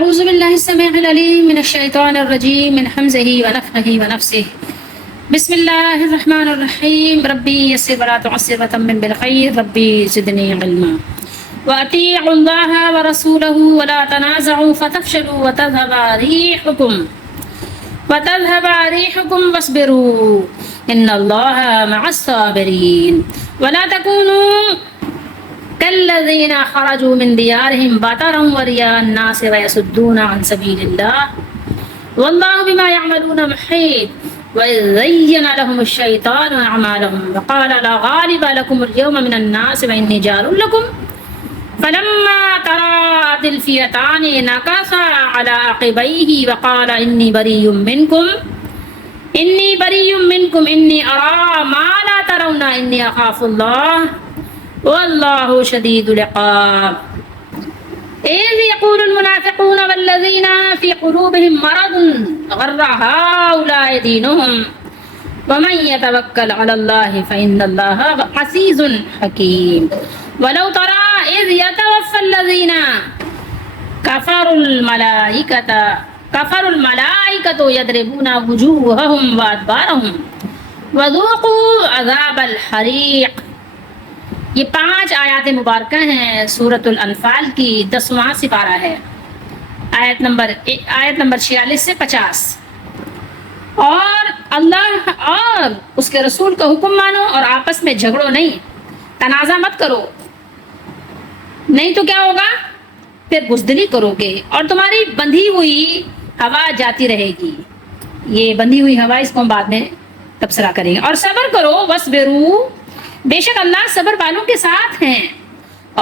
أعوذ بالله السميع العليم من الشيطان الرجيم من همزه ونفخه ونفسه. بسم الله الرحمن الرحيم. ربي يسر ولا تعسر وتمم بالخير. ربي زدني علما. وأطيعوا الله ورسوله ولا تنازعوا فتفشلوا وتذهب ريحكم واصبروا إن الله مع الصابرين. ولا تكونوا كالذين خرجوا من ديارهم بطرا ورياء الناس ويصدون عن سبيل الله والله بما يعملون محيط. وإذ زين لهم الشيطان أعمالهم وقال لا غالب لكم اليوم من الناس وإني جار لكم فلما تراءت الفئتان نكص على عقبيه وقال إني بريء منكم إني أرى ما لا ترون إني أخاف الله والله شديد العقاب. إذ يقول المنافقون والذين في قلوبهم مرض غر هؤلاء دينهم ومن يتوكل على الله فإن الله عزيز حكيم. ولو ترى إذ يتوفى الذين كفروا الملائكة يضربون وجوههم وأدبارهم وذوقوا عذاب الحريق. یہ 5 آیات مبارکہ ہیں سورۃ الانفال کی 10واں سپارہ ہے، آیت نمبر 46 سے 50۔ اور اللہ اور اس کے رسول کا حکم مانو اور آپس میں جھگڑو نہیں، تنازع مت کرو، نہیں تو کیا ہوگا؟ پھر بزدلی کرو گے اور تمہاری بندھی ہوئی ہوا جاتی رہے گی۔ یہ بندھی ہوئی ہوا اس کو ہم بعد میں تبصرہ کریں گے۔ اور صبر کرو وصبروا، بے شک اللہ صبر والوں کے ساتھ ہیں،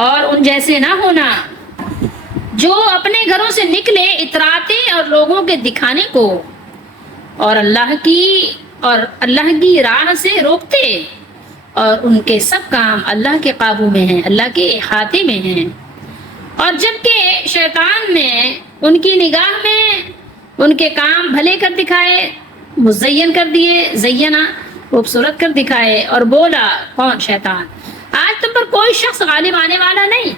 اور ان جیسے نہ ہونا جو اپنے گھروں سے نکلے اتراتے اور لوگوں کے دکھانے کو اور اللہ کی راہ سے روکتے، اور ان کے سب کام اللہ کے قابو میں ہیں، اللہ کے احاطے میں ہیں۔ اور جبکہ شیطان نے ان کی نگاہ میں ان کے کام بھلے کر دکھائے، مزین کر دیے، زینہ خوبصورت کر دکھائے، اور بولا، کون؟ شیطان، آج تم پر کوئی شخص غالب آنے والا نہیں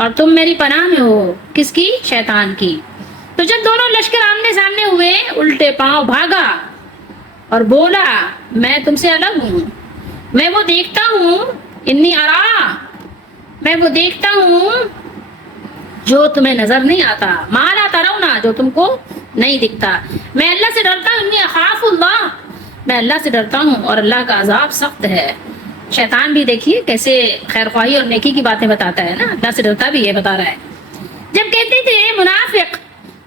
اور تم میری پناہ میں ہو۔ کس کی؟ شیطان کی۔ تو جب دونوں لشکر آمنے سامنے ہوئے، الٹے پاؤں بھاگا اور بولا، میں تم سے الگ ہوں، میں وہ دیکھتا ہوں، انی ارا، میں وہ دیکھتا ہوں جو تمہیں نظر نہیں آتا، ما لا ترونا، جو تم کو نہیں دکھتا، میں اللہ سے ڈرتا ہوں، انی اخاف اللہ، میں اللہ سے ڈرتا ہوں اور اللہ کا عذاب سخت ہے۔ شیطان بھی دیکھیے کیسے خیر خواہی اور نیکی کی باتیں بتاتا ہے نا، اللہ سے ڈرتا بھی ہے، بتا رہا ہے۔ جب کہتے تھے منافق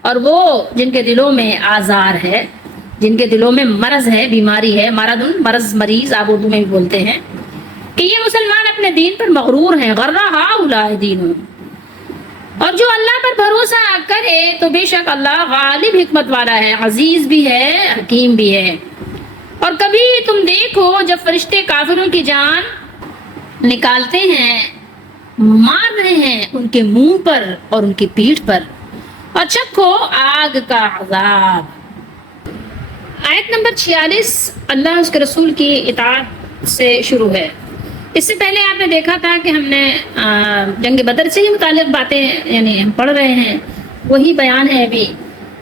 اور وہ جن کے دلوں میں آزار ہے، جن کے دلوں میں مرض ہے، بیماری ہے، مرض، مریض آپ اردو میں بھی بولتے ہیں، کہ یہ مسلمان اپنے دین پر مغرور ہیں، غر ہؤلاء دینہم، اور جو اللہ پر بھروسہ کرے تو بے شک اللہ غالب حکمت والا ہے، عزیز بھی ہے، حکیم بھی ہے۔ اور کبھی تم دیکھو جب فرشتے کافروں کی جان نکالتے ہیں، مار رہے ہیں ان کے منہ پر اور ان کی پیٹھ پر، اور چکھو آگ کا عذاب۔ آیت نمبر 46 اللہ اس کے رسول کی اطاعت سے شروع ہے۔ اس سے پہلے آپ نے دیکھا تھا کہ ہم نے جنگ بدر سے ہی متعلق باتیں یعنی ہم پڑھ رہے ہیں، وہی بیان ہے ابھی۔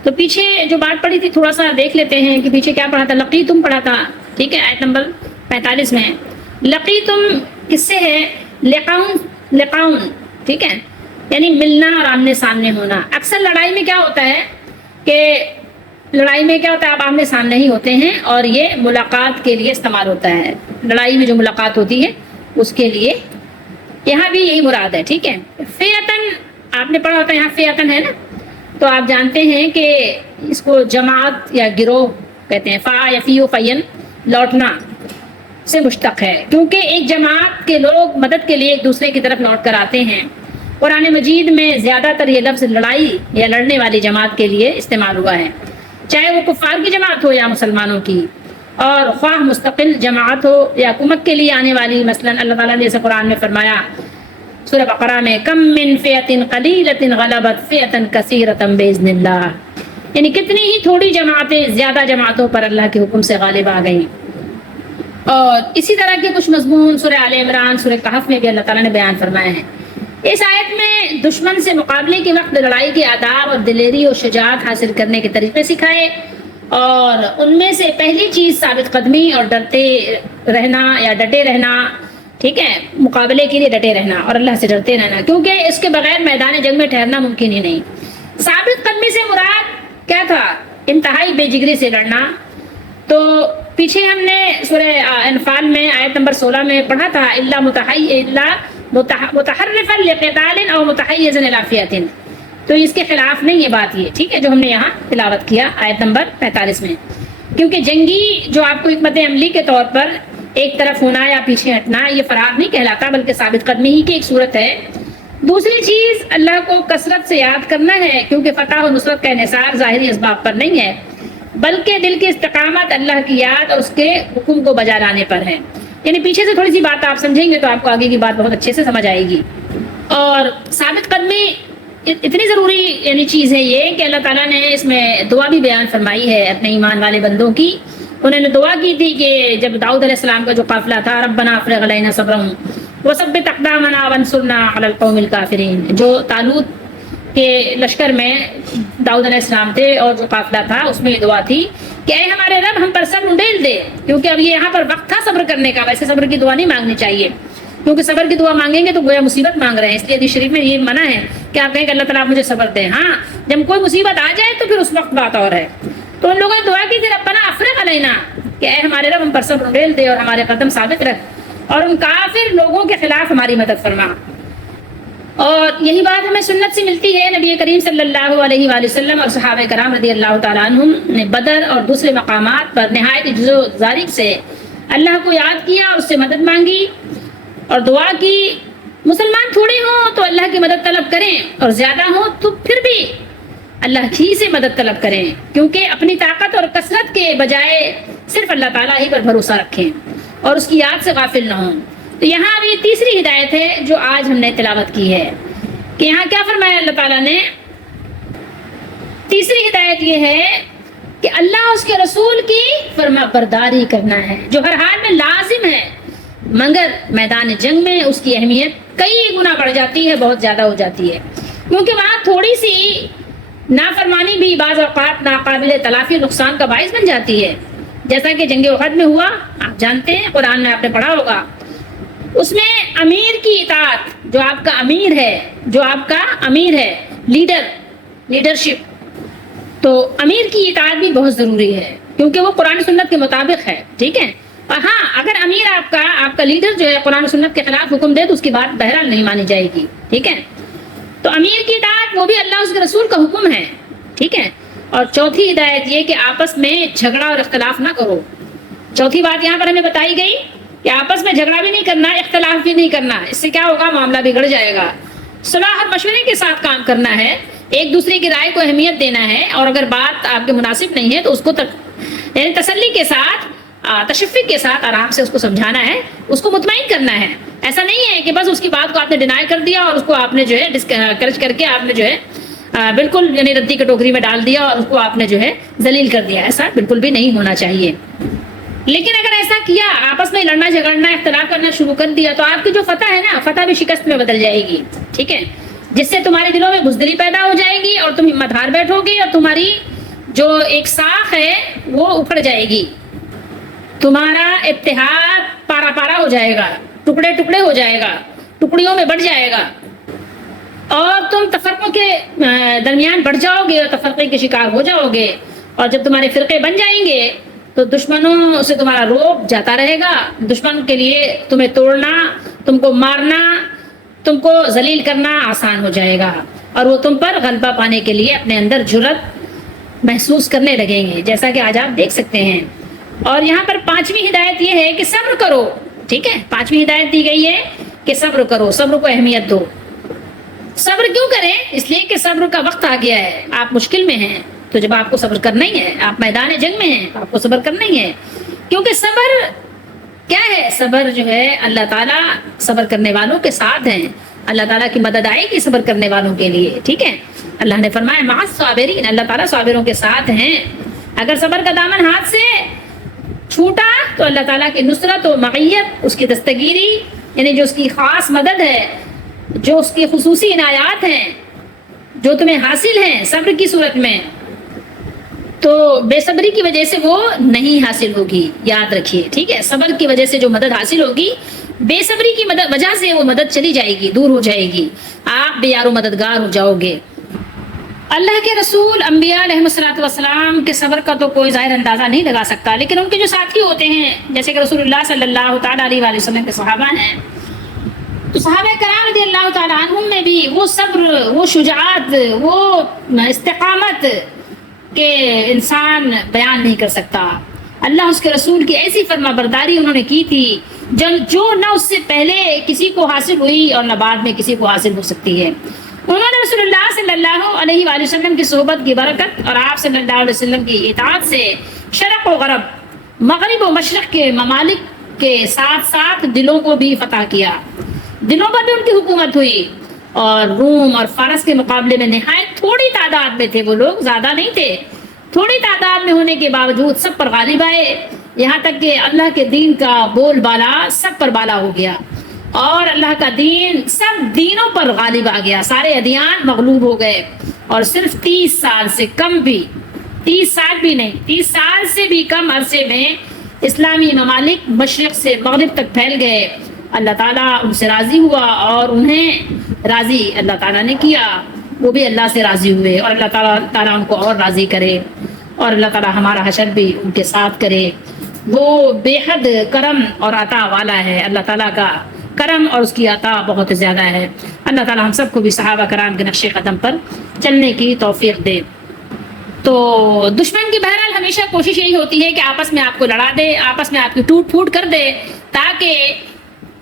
تو پیچھے جو بات پڑھی تھی تھوڑا سا دیکھ لیتے ہیں کہ پیچھے کیا پڑھا تھا۔ لقیتم پڑھا تھا، ٹھیک ہے، آیت نمبر 45 میں۔ لقیتم کس سے ہے؟ لقاؤن، ٹھیک ہے، یعنی ملنا اور آمنے سامنے ہونا۔ اکثر لڑائی میں کیا ہوتا ہے آپ آمنے سامنے ہی ہوتے ہیں، اور یہ ملاقات کے لیے استعمال ہوتا ہے۔ لڑائی میں جو ملاقات ہوتی ہے اس کے لیے یہاں بھی یہی مراد ہے، ٹھیک ہے۔ فیعتن آپ نے پڑھا ہوتا ہے، یہاں فیعتن ہے نا، تو آپ جانتے ہیں کہ اس کو جماعت یا گروہ کہتے ہیں۔ فا یفیو فین، لوٹنا سے مشتق ہے، کیونکہ ایک جماعت کے لوگ مدد کے لیے ایک دوسرے کی طرف لوٹ کر آتے ہیں۔ قرآن مجید میں زیادہ تر یہ لفظ لڑائی یا لڑنے والی جماعت کے لیے استعمال ہوا ہے، چاہے وہ کفار کی جماعت ہو یا مسلمانوں کی، اور خواہ مستقل جماعت ہو یا حکومت کے لیے آنے والی۔ مثلا اللہ تعالیٰ نے جیسے قرآن میں فرمایا سورہ بقرہ میں، کم من فئۃ قلیلۃ غلبت فئۃ کثیرۃ باذن اللہ، یعنی کتنی ہی تھوڑی جماعتیں زیادہ جماعتوں پر اللہ کے حکم سے غالب آ گئیں۔ اور اسی طرح کے کچھ مضمون سورہ آل عمران، سورہ کہف میں بھی اللہ تعالیٰ نے بیان فرمائے ہیں اس آیت میں دشمن سے مقابلے کے وقت لڑائی کے آداب اور دلیری اور شجاعت حاصل کرنے کے طریقے سکھائے، اور ان میں سے پہلی چیز ثابت قدمی اور ڈرتے رہنا یا ڈٹے رہنا، ٹھیک ہے، مقابلے کے لیے ڈٹے رہنا اور اللہ سے ڈرتے رہنا، کیونکہ اس کے بغیر میدان جنگ میں ٹھہرنا ممکن ہی نہیں۔ ثابت قدمی سے مراد کیا تھا؟ انتہائی بے جگری سے لڑنا۔ تو پیچھے ہم نے سورہ انفال میں آیت نمبر 16 میں پڑھا تھا الا متحرفا لقتال او متحیزا الی فئۃ، تو اس کے خلاف نہیں یہ بات، یہ ٹھیک ہے جو ہم نے یہاں تلاوت کیا آیت نمبر 45 میں، کیونکہ جنگی جو آپ کو حکمت عملی کے طور پر ایک طرف ہونا یا پیچھے ہٹنا یہ فرار نہیں کہلاتا، بلکہ ثابت قدمی ہی کی ایک صورت ہے۔ دوسری چیز اللہ کو کثرت سے یاد کرنا ہے، کیونکہ فتح و نصرت کا انحصار ظاہری اسباب پر نہیں ہے، بلکہ دل کی استقامت اللہ کی یاد اور اس کے حکم کو بجا لانے پر ہے۔ یعنی پیچھے سے تھوڑی سی بات آپ سمجھیں گے تو آپ کو آگے کی بات بہت اچھے سے سمجھ آئے گی۔ اور ثابت قدمی اتنی ضروری یعنی چیز ہے یہ کہ اللہ تعالیٰ نے اس میں دعا بھی بیان فرمائی ہے اپنے ایمان والے بندوں کی۔ انہوں نے دعا کی تھی کہ جب داؤد علیہ السلام کا جو قافلہ تھا، ربنا افرغ علینا صبرا وثبت اقدامنا وانصرنا علی القوم الکافرین، جو طالوت کے لشکر میں داؤد علیہ السلام تھے اور جو قافلہ تھا اس میں یہ دعا تھی کہ اے ہمارے رب ہم پر صبر ڈھیل دے، کیونکہ اب یہ یہاں پر وقت تھا صبر کرنے کا۔ ویسے صبر کی دعا نہیں مانگنی چاہیے، کیونکہ صبر کی دعا مانگیں گے تو گویا مصیبت مانگ رہے ہیں، اس لیے حدیث شریف میں یہ منع ہے کہ آپ کہیں کہ اللہ تعالیٰ آپ مجھے صبر دیں۔ ہاں، جب کوئی مصیبت آ جائے تو پھر اس وقت بات اور ہے۔ تو ان لوگوں نے دعا کی تھی ربنا افرغ علینا، کہ اے ہمارے رب ہم پر صبر ڈھیل دے اور ہمارے قدم ثابت رکھ اور ان کافر لوگوں کے خلاف ہماری مدد فرما۔ اور یہی بات ہمیں سنت سے ملتی ہے۔ نبی کریم صلی اللہ علیہ وآلہ وسلم اور صحابہ کرام رضی اللہ تعالیٰ عنہم نے بدر اور دوسرے مقامات پر نہایت جز و ذارک سے اللہ کو یاد کیا اور اس سے مدد مانگی اور دعا کی۔ مسلمان تھوڑے ہوں تو اللہ کی مدد طلب کریں، اور زیادہ ہوں تو پھر بھی اللہ ہی سے مدد طلب کریں، کیونکہ اپنی طاقت اور کثرت کے بجائے صرف اللہ تعالیٰ ہی پر بھروسہ رکھیں اور اس کی یاد سے غافل نہ ہوں۔ تو یہاں اب یہ تیسری ہدایت ہے جو آج ہم نے تلاوت کی ہے، کہ یہاں کیا فرمایا اللہ تعالیٰ نے؟ تیسری ہدایت یہ ہے کہ اللہ اس کے رسول کی فرما برداری کرنا ہے، جو ہر حال میں لازم ہے، مگر میدان جنگ میں اس کی اہمیت کئی گنا بڑھ جاتی ہے، بہت زیادہ ہو جاتی ہے، کیونکہ وہاں تھوڑی سی نافرمانی بھی بعض اوقات ناقابل تلافی نقصان کا باعث بن جاتی ہے، جیسا کہ جنگ احد میں ہوا، آپ جانتے ہیں، قرآن میں آپ نے پڑھا ہوگا۔ اس میں امیر کی اطاعت، جو آپ کا امیر ہے لیڈرشپ، تو امیر کی اطاعت بھی بہت ضروری ہے، کیونکہ وہ قرآن سنت کے مطابق ہے، ٹھیک ہے۔ اور ہاں، اگر امیر آپ کا لیڈر جو ہے قرآن سنت کے خلاف حکم دے تو اس کی بات بہرحال نہیں مانی جائے گی، ٹھیک ہے۔ تو امیر کی اطاعت وہ بھی اللہ اس کے رسول کا حکم ہے، ٹھیک ہے۔ اور چوتھی ہدایت یہ کہ آپس میں جھگڑا اور اختلاف نہ کرو۔ چوتھی بات یہاں پر ہمیں بتائی گئی کہ آپس میں جھگڑا بھی نہیں کرنا، اختلاف بھی نہیں کرنا، اس سے کیا ہوگا؟ معاملہ بگڑ جائے گا۔ صلاح اور مشورے کے ساتھ کام کرنا ہے، ایک دوسرے کی رائے کو اہمیت دینا ہے، اور اگر بات آپ کے مناسب نہیں ہے تو اس کو یعنی تسلی کے ساتھ، تشفق کے ساتھ آرام سے اس کو سمجھانا ہے، اس کو مطمئن کرنا ہے۔ ایسا نہیں ہے کہ بس اس کی بات کو آپ نے ڈینائی کر دیا اور اس کو آپ نے جو ہے ڈسکریج کر کے آپ نے جو ہے بالکل یعنی ردی کی ٹوکری میں ڈال دیا اور اس کو آپ نے جو ہے ذلیل کر دیا۔ ایسا بالکل بھی نہیں ہونا چاہیے۔ لیکن اگر ایسا کیا، آپس میں لڑنا جھگڑنا اختلاف کرنا شروع کر دیا، تو آپ کی جو فتح ہے نا، فتح بھی شکست میں بدل جائے گی، ٹھیک ہے، جس سے تمہارے دلوں میں بزدلی پیدا ہو جائے گی اور تم ہمت ہار بیٹھو گے، اور تمہاری جو ایک ساکھ ہے وہ اکھڑ جائے گی، تمہارا اتحاد پارا پارا ہو جائے گا، ٹکڑے ٹکڑے ہو جائے گا، ٹکڑیوں میں بڑھ جائے گا، اور تم تفرقوں کے درمیان بڑھ جاؤ گے اور تفرقے کے شکار ہو جاؤ گے۔ اور جب تمہارے فرقے بن جائیں گے تو دشمنوں سے تمہارا روب جاتا رہے گا، دشمن کے لیے تمہیں توڑنا، تم کو مارنا، تم کو ذلیل کرنا آسان ہو جائے گا، اور وہ تم پر غلبہ پانے کے لیے اپنے اندر جرأت محسوس کرنے لگیں گے، جیسا کہ آج آپ دیکھ سکتے ہیں۔ اور یہاں پر پانچویں ہدایت یہ ہے کہ صبر کرو، ٹھیک ہے، پانچویں ہدایت دی گئی ہے کہ صبر کرو، صبر کو اہمیت دو۔ صبر کیوں کریں؟ اس لیے کہ صبر کا وقت آ گیا ہے، آپ مشکل میں ہیں تو جب آپ کو صبر کرنا ہی ہے، آپ میدان جنگ میں ہیں تو آپ کو صبر کرنا ہی ہے، کیونکہ صبر کیا ہے؟ صبر جو ہے اللہ تعالیٰ صبر کرنے والوں کے ساتھ ہیں، اللہ تعالیٰ کی مدد آئے گی صبر کرنے والوں کے لیے، ٹھیک ہے۔ اللہ نے فرمایا مع الصابرین، اللہ تعالیٰ صابروں کے ساتھ ہیں۔ اگر صبر کا دامن ہاتھ سے چھوٹا تو اللہ تعالیٰ کی نصرت و معیت، اس کی دستگیری، یعنی جو اس کی خاص مدد ہے، جو اس کی خصوصی عنایات ہیں جو تمہیں حاصل ہیں صبر کی صورت میں، تو بے صبری کی وجہ سے وہ نہیں حاصل ہوگی، یاد رکھیے، ٹھیک ہے؟ صبر کی وجہ سے جو مدد حاصل ہوگی، بے صبری کی وجہ سے وہ مدد چلی جائے گی، دور ہو جائے گی، آپ بے یار و مددگار ہو جاؤ گے۔ اللہ کے رسول انبیاء علیہ الصلوۃ والسلام کے صبر کا تو کوئی ظاہر اندازہ نہیں لگا سکتا، لیکن ان کے جو ساتھی ہوتے ہیں جیسے کہ رسول اللہ صلی اللہ تعالیٰ علیہ وآلہ وسلم کے صحابہ ہیں، تو صحابہ کرام رضی اللہ تعالیٰ عنہم میں بھی وہ صبر، وہ شجاعت، وہ استقامت کہ انسان بیان نہیں کر سکتا۔ اللہ اس کے رسول کی ایسی فرما برداری انہوں نے کی تھی جو نہ اس سے پہلے کسی کو حاصل ہوئی اور نہ بعد میں کسی کو حاصل ہو سکتی ہے۔ انہوں نے رسول اللہ صلی اللہ علیہ وآلہ وسلم کی صحبت کی برکت اور آپ صلی اللہ علیہ وسلم کی اطاعت سے شرق و غرب، مغرب و مشرق کے ممالک کے ساتھ ساتھ دلوں کو بھی فتح کیا، دلوں پر بھی ان کی حکومت ہوئی، اور روم اور فارس کے مقابلے میں نہایت تھوڑی تعداد میں تھے وہ لوگ، زیادہ نہیں تھے، تھوڑی تعداد میں ہونے کے باوجود سب پر غالب آئے، یہاں تک کہ اللہ کے دین کا بول بالا سب پر بالا ہو گیا، اور اللہ کا دین سب دینوں پر غالب آ گیا، سارے ادیان مغلوب ہو گئے، اور صرف 30 سال سے کم بھی، 30 سال بھی نہیں، 30 سال سے بھی کم عرصے میں اسلامی ممالک مشرق سے مغرب تک پھیل گئے۔ اللہ تعالیٰ ان سے راضی ہوا اور انہیں راضی اللہ تعالیٰ نے کیا، وہ بھی اللہ سے راضی ہوئے، اور اللہ تعالیٰ ان کو اور راضی کرے، اور اللہ تعالیٰ ہمارا حشر بھی ان کے ساتھ کرے۔ وہ بے حد کرم اور عطا والا ہے، اللہ تعالیٰ کا کرم اور اس کی عطا بہت زیادہ ہے۔ اللہ تعالیٰ ہم سب کو بھی صحابہ کرام کے نقش قدم پر چلنے کی توفیق دے۔ تو دشمن کی بہرحال ہمیشہ کوشش یہی ہوتی ہے کہ آپس میں آپ کو لڑا دے، آپس میں آپ کی ٹوٹ پھوٹ کر دے، تاکہ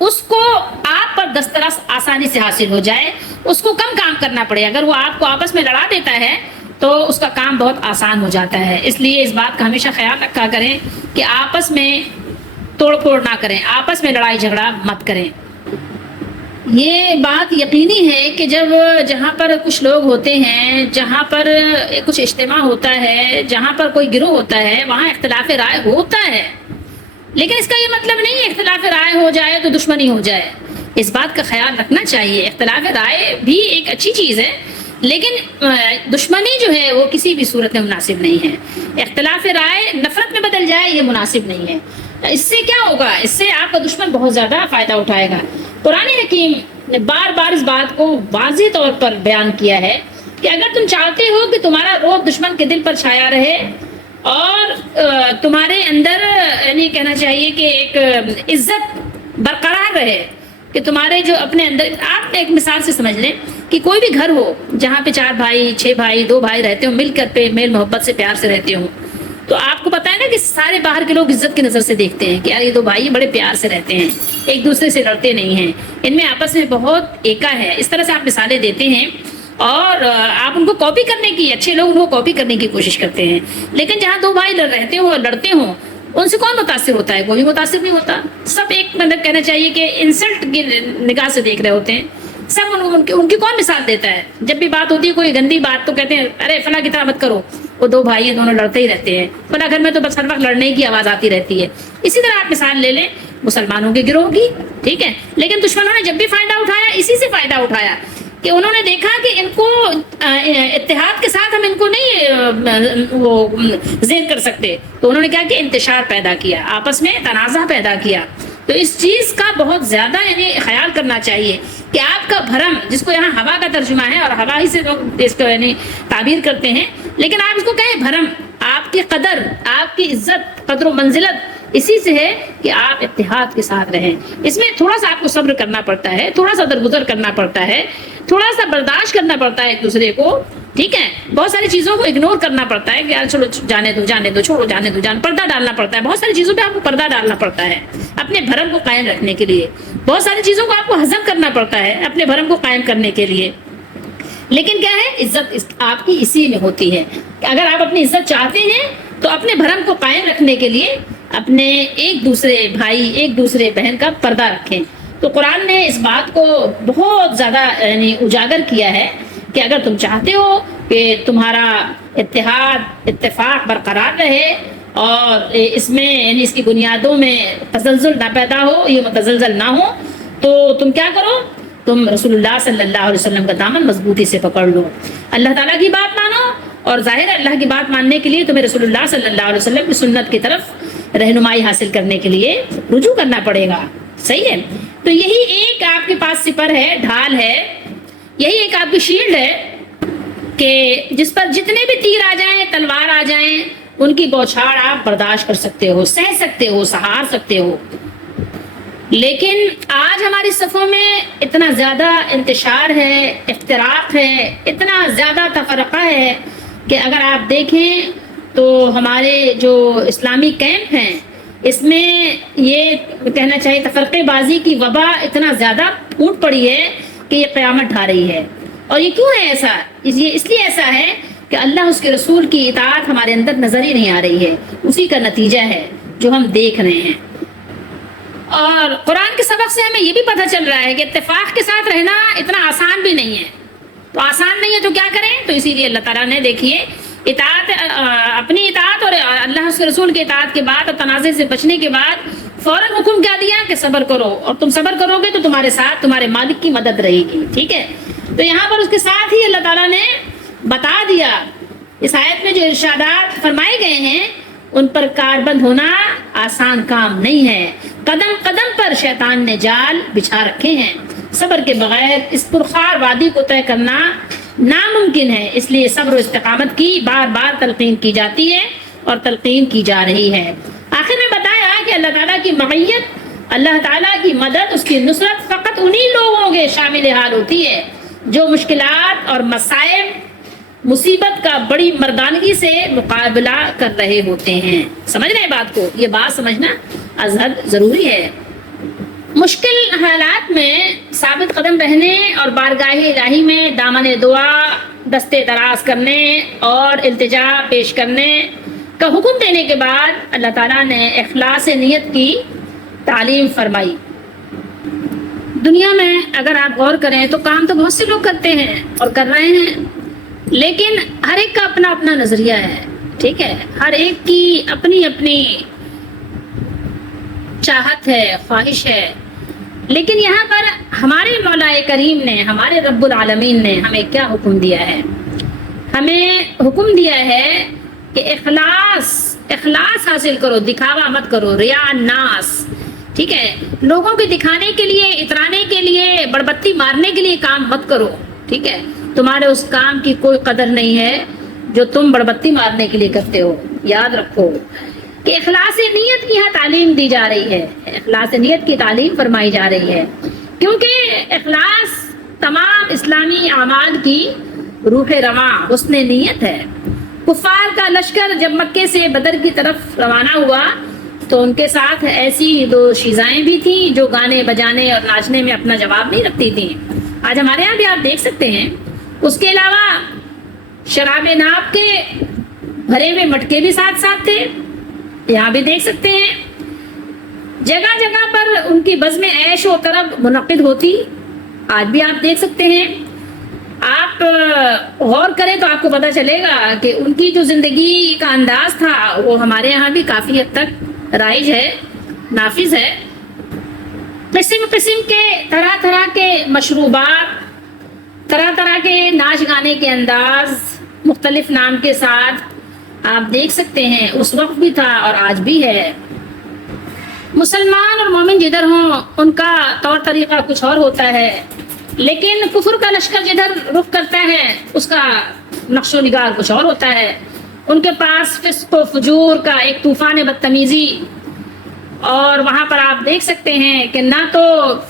اس کو آپ پر دسترس آسانی سے حاصل ہو جائے، اس کو کم کام کرنا پڑے۔ اگر وہ آپ کو آپس میں لڑا دیتا ہے تو اس کا کام بہت آسان ہو جاتا ہے۔ اس لیے اس بات کا ہمیشہ خیال رکھا کریں کہ آپس میں توڑ پھوڑ نہ کریں، آپس میں لڑائی جھگڑا مت کریں۔ یہ بات یقینی ہے کہ جہاں پر کچھ لوگ ہوتے ہیں، جہاں پر کچھ اجتماع ہوتا ہے، جہاں پر کوئی گروہ ہوتا ہے، وہاں اختلاف رائے ہوتا ہے، لیکن اس کا یہ مطلب نہیں ہے اختلاف رائے ہو جائے تو دشمنی ہو جائے۔ اس بات کا خیال رکھنا چاہیے، اختلاف رائے بھی ایک اچھی چیز ہے، لیکن دشمنی جو ہے وہ کسی بھی صورت میں مناسب نہیں ہے۔ اختلاف رائے نفرت میں بدل جائے یہ مناسب نہیں ہے۔ اس سے کیا ہوگا؟ اس سے آپ کا دشمن بہت زیادہ فائدہ اٹھائے گا۔ قرآن حکیم نے بار بار اس بات کو واضح طور پر بیان کیا ہے کہ اگر تم چاہتے ہو کہ تمہارا روب دشمن کے دل پر چھایا رہے اور تمہارے اندر یعنی کہنا چاہیے کہ ایک عزت برقرار رہے، کہ تمہارے جو اپنے اندر، آپ ایک مثال سے سمجھ لیں کہ کوئی بھی گھر ہو جہاں پہ 4 بھائی 6 بھائی 2 بھائی رہتے ہوں، مل کر پہ میل محبت سے پیار سے رہتے ہوں، تو آپ کو پتا ہے نا کہ سارے باہر کے لوگ عزت کی نظر سے دیکھتے ہیں کہ یار یہ 2 بھائی بڑے پیار سے رہتے ہیں، ایک دوسرے سے لڑتے نہیں ہیں، ان میں آپس میں بہت ایکا ہے۔ اس طرح سے آپ مثالیں دیتے ہیں اور آپ ان کو کاپی کرنے کی، اچھے لوگ ان کو کاپی کرنے کی کوشش کرتے ہیں، لیکن جہاں 2 بھائی رہتے ہوں اور لڑتے ہوں، ان سے کون متاثر ہوتا ہے؟ کوئی بھی متاثر نہیں ہوتا۔ سب ایک مطلب کہنا چاہیے کہ انسلٹ کی نگاہ سے دیکھ رہے ہوتے ہیں، سب ان کی کون مثال دیتا ہے؟ جب بھی بات ہوتی ہے کوئی گندی بات تو کہتے ہیں ارے فلاں کی طرح مت کرو، وہ 2 بھائی دونوں لڑتے ہی رہتے ہیں، فلاں گھر میں تو بس ہر وقت لڑنے کی آواز آتی رہتی ہے۔ اسی طرح آپ مثال لے لیں مسلمانوں کے گروہ کی، ٹھیک ہے، لیکن دشمنوں نے جب بھی فائدہ اٹھایا اسی سے فائدہ اٹھایا کہ انہوں نے دیکھا کہ ان کو اتحاد کے ساتھ ہم ان کو نہیں وہ زیر کر سکتے، تو انہوں نے کیا کہ انتشار پیدا کیا، آپس میں تنازع پیدا کیا۔ تو اس چیز کا بہت زیادہ یعنی خیال کرنا چاہیے کہ آپ کا بھرم، جس کو یہاں ہوا کا ترجمہ ہے اور ہوا ہی سے لوگ اس کو یعنی تعبیر کرتے ہیں، لیکن آپ اس کو کہیں بھرم، آپ کی قدر، آپ کی عزت، قدر و منزلت اسی سے ہے کہ آپ اتحاد کے ساتھ رہیں۔ اس میں تھوڑا سا آپ کو صبر کرنا پڑتا ہے، تھوڑا سا درگزر کرنا پڑتا ہے، تھوڑا سا برداشت کرنا پڑتا ہے ایک دوسرے کو، ٹھیک ہے، بہت ساری چیزوں کو اگنور کرنا پڑتا ہے کہ یار چلو جانے دو چھوڑو، جانے دو، پردہ ڈالنا پڑتا ہے، بہت ساری چیزوں پہ آپ کو پردہ ڈالنا پڑتا ہے اپنے بھرم کو قائم رکھنے کے لیے، بہت ساری چیزوں کو آپ کو ہضم کرنا پڑتا ہے اپنے بھرم کو قائم کرنے کے لیے۔ لیکن کیا ہے؟ عزت آپ کی اسی میں ہوتی ہے کہ اگر آپ اپنی عزت چاہتے ہیں تو اپنے بھرم کو قائم رکھنے کے لیے اپنے ایک دوسرے بھائی ایک دوسرے بہن کا پردہ رکھیں۔ تو قرآن نے اس بات کو بہت زیادہ یعنی اجاگر کیا ہے کہ اگر تم چاہتے ہو کہ تمہارا اتحاد اتفاق برقرار رہے اور اس میں یعنی اس کی بنیادوں میں تزلزل نہ پیدا ہو، یہ متزلزل نہ ہو، تو تم کیا کرو تم رسول اللہ صلی اللہ علیہ وسلم کا دامن مضبوطی سے پکڑ لو، اللہ تعالیٰ کی بات مانو، اور ظاہر ہے اللہ کی بات ماننے کے لیے تمہیں رسول اللہ صلی اللہ علیہ وسلم کی سنت کی طرف رہنمائی حاصل کرنے کے لیے رجوع کرنا پڑے گا. صحیح ہے. تو یہی ایک آپ کے پاس سپر ہے، ڈھال ہے، یہی ایک آپ کی شیلڈ ہے کہ جس پر جتنے بھی تیر آ جائیں، تلوار آ جائیں، ان کی بوچھاڑ آپ برداشت کر سکتے ہو، سہ سکتے ہو، سہار سکتے ہو. لیکن آج ہماری صفوں میں اتنا زیادہ انتشار ہے، افتراق ہے، اتنا زیادہ تفرقہ ہے کہ اگر آپ دیکھیں تو ہمارے جو اسلامی کیمپ ہیں اس میں یہ کہنا چاہیے تفرقے بازی کی وبا اتنا زیادہ پھوٹ پڑی ہے کہ یہ قیامت ڈھا رہی ہے. اور یہ کیوں ہے ایسا؟ اس لیے ایسا ہے کہ اللہ اس کے رسول کی اطاعت ہمارے اندر نظر ہی نہیں آ رہی ہے. اسی کا نتیجہ ہے جو ہم دیکھ رہے ہیں. اور قرآن کے سبق سے ہمیں یہ بھی پتہ چل رہا ہے کہ اتفاق کے ساتھ رہنا اتنا آسان بھی نہیں ہے. تو آسان نہیں ہے تو کیا کریں؟ تو اسی لیے اللہ تعالیٰ نے دیکھیے اطاعت، اپنی اطاعت اور اللہ اس کے رسول کی اطاعت کے بعد اور تنازع سے بچنے کے بعد فوراً حکم کیا دیا کہ صبر کرو، اور تم صبر کرو گے تو تمہارے ساتھ تمہارے مالک کی مدد رہے گی. ٹھیک ہے. تو یہاں پر اس کے ساتھ ہی اللہ تعالیٰ نے بتا دیا، اس آیت میں جو ارشادات فرمائے گئے ہیں ان پر کاربند ہونا آسان کام نہیں ہے. قدم قدم پر شیطان نے جال بچھا رکھے ہیں. صبر کے بغیر اس پرخار وادی کو طے کرنا ناممکن ہے. اس لیے صبر و استقامت کی بار بار تلقین کی جاتی ہے اور تلقین کی جا رہی ہے. آخر میں بتایا کہ اللہ تعالیٰ کی معیت، اللہ تعالیٰ کی مدد، اس کی نصرت فقط انہی لوگوں کے شامل حال ہوتی ہے جو مشکلات اور مصائب، مصیبت کا بڑی مردانگی سے مقابلہ کر رہے ہوتے ہیں. سمجھ رہے ہیں بات کو؟ یہ بات سمجھنا از حد ضروری ہے. مشکل حالات میں ثابت قدم رہنے اور بارگاہ الہی میں دامن دعا دستے دراز کرنے اور التجا پیش کرنے کا حکم دینے کے بعد اللہ تعالیٰ نے اخلاص نیت کی تعلیم فرمائی. دنیا میں اگر آپ غور کریں تو کام تو بہت سے لوگ کرتے ہیں اور کر رہے ہیں، لیکن ہر ایک کا اپنا اپنا نظریہ ہے. ٹھیک ہے. ہر ایک کی اپنی اپنی چاہت ہے، خواہش ہے. لیکن یہاں پر ہمارے مولا کریم نے، ہمارے رب العالمین نے ہمیں کیا حکم دیا ہے؟ ہمیں حکم دیا ہے کہ اخلاص حاصل کرو، دکھاوا مت کرو، ریاء الناس. ٹھیک ہے. لوگوں کے دکھانے کے لیے، اترانے کے لیے، بڑبتی مارنے کے لیے کام مت کرو. ٹھیک ہے. تمہارے اس کام کی کوئی قدر نہیں ہے جو تم بڑبتی مارنے کے لیے کرتے ہو. یاد رکھو کہ اخلاص نیت کی یہاں تعلیم دی جا رہی ہے، اخلاص نیت کی تعلیم فرمائی جا رہی ہے، کیونکہ اخلاص تمام اسلامی اعمال کی روح رواں حسن نیت ہے. کفار کا لشکر جب مکے سے بدر کی طرف روانہ ہوا تو ان کے ساتھ ایسی دو شیزائیں بھی تھیں جو گانے بجانے اور ناچنے میں اپنا جواب نہیں رکھتی تھیں. آج ہمارے یہاں بھی آپ دیکھ سکتے ہیں. اس کے علاوہ شراب ناب کے بھرے ہوئے مٹکے بھی ساتھ ساتھ تھے، یہاں بھی دیکھ سکتے ہیں. جگہ جگہ پر ان کی بزم عیش و طرب منعقد ہوتی، آج بھی آپ دیکھ سکتے ہیں. آپ غور کریں تو آپ کو پتہ چلے گا کہ ان کی جو زندگی کا انداز تھا وہ ہمارے یہاں بھی کافی حد تک رائج ہے، نافذ ہے. قسم قسم کے طرح طرح کے مشروبات، طرح طرح کے ناچ گانے کے انداز مختلف نام کے ساتھ آپ دیکھ سکتے ہیں. اس وقت بھی تھا اور آج بھی ہے. مسلمان اور مومن جدھر ہوں ان کا طور طریقہ کچھ اور ہوتا ہے، لیکن کفر کا لشکر جدھر رخ کرتا ہے اس کا نقش و نگار کچھ اور ہوتا ہے. ان کے پاس فسق و فجور کا ایک طوفان بدتمیزی، اور وہاں پر آپ دیکھ سکتے ہیں کہ نہ تو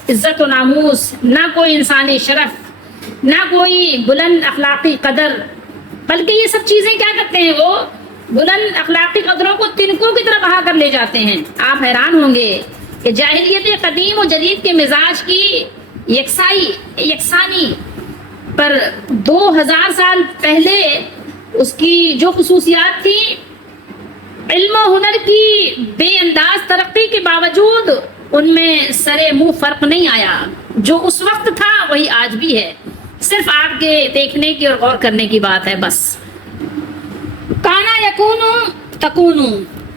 عزت و ناموس، نہ کوئی انسانی شرف، نہ کوئی بلند اخلاقی قدر، بلکہ یہ سب چیزیں کیا کرتے ہیں، وہ بلند اخلاقی قدروں کو تنکوں کی طرف بہا کر لے جاتے ہیں. آپ حیران ہوں گے کہ جاہلیت قدیم و جدید کے مزاج کی یکسانی پر 2000 سال پہلے اس کی جو خصوصیات تھی، علم و ہنر کی بے انداز ترقی کے باوجود ان میں سرے منہ فرق نہیں آیا. جو اس وقت تھا وہی آج بھی ہے، صرف آپ کے دیکھنے کی اور غور کرنے کی بات ہے بس. کانا یکونو تکونو،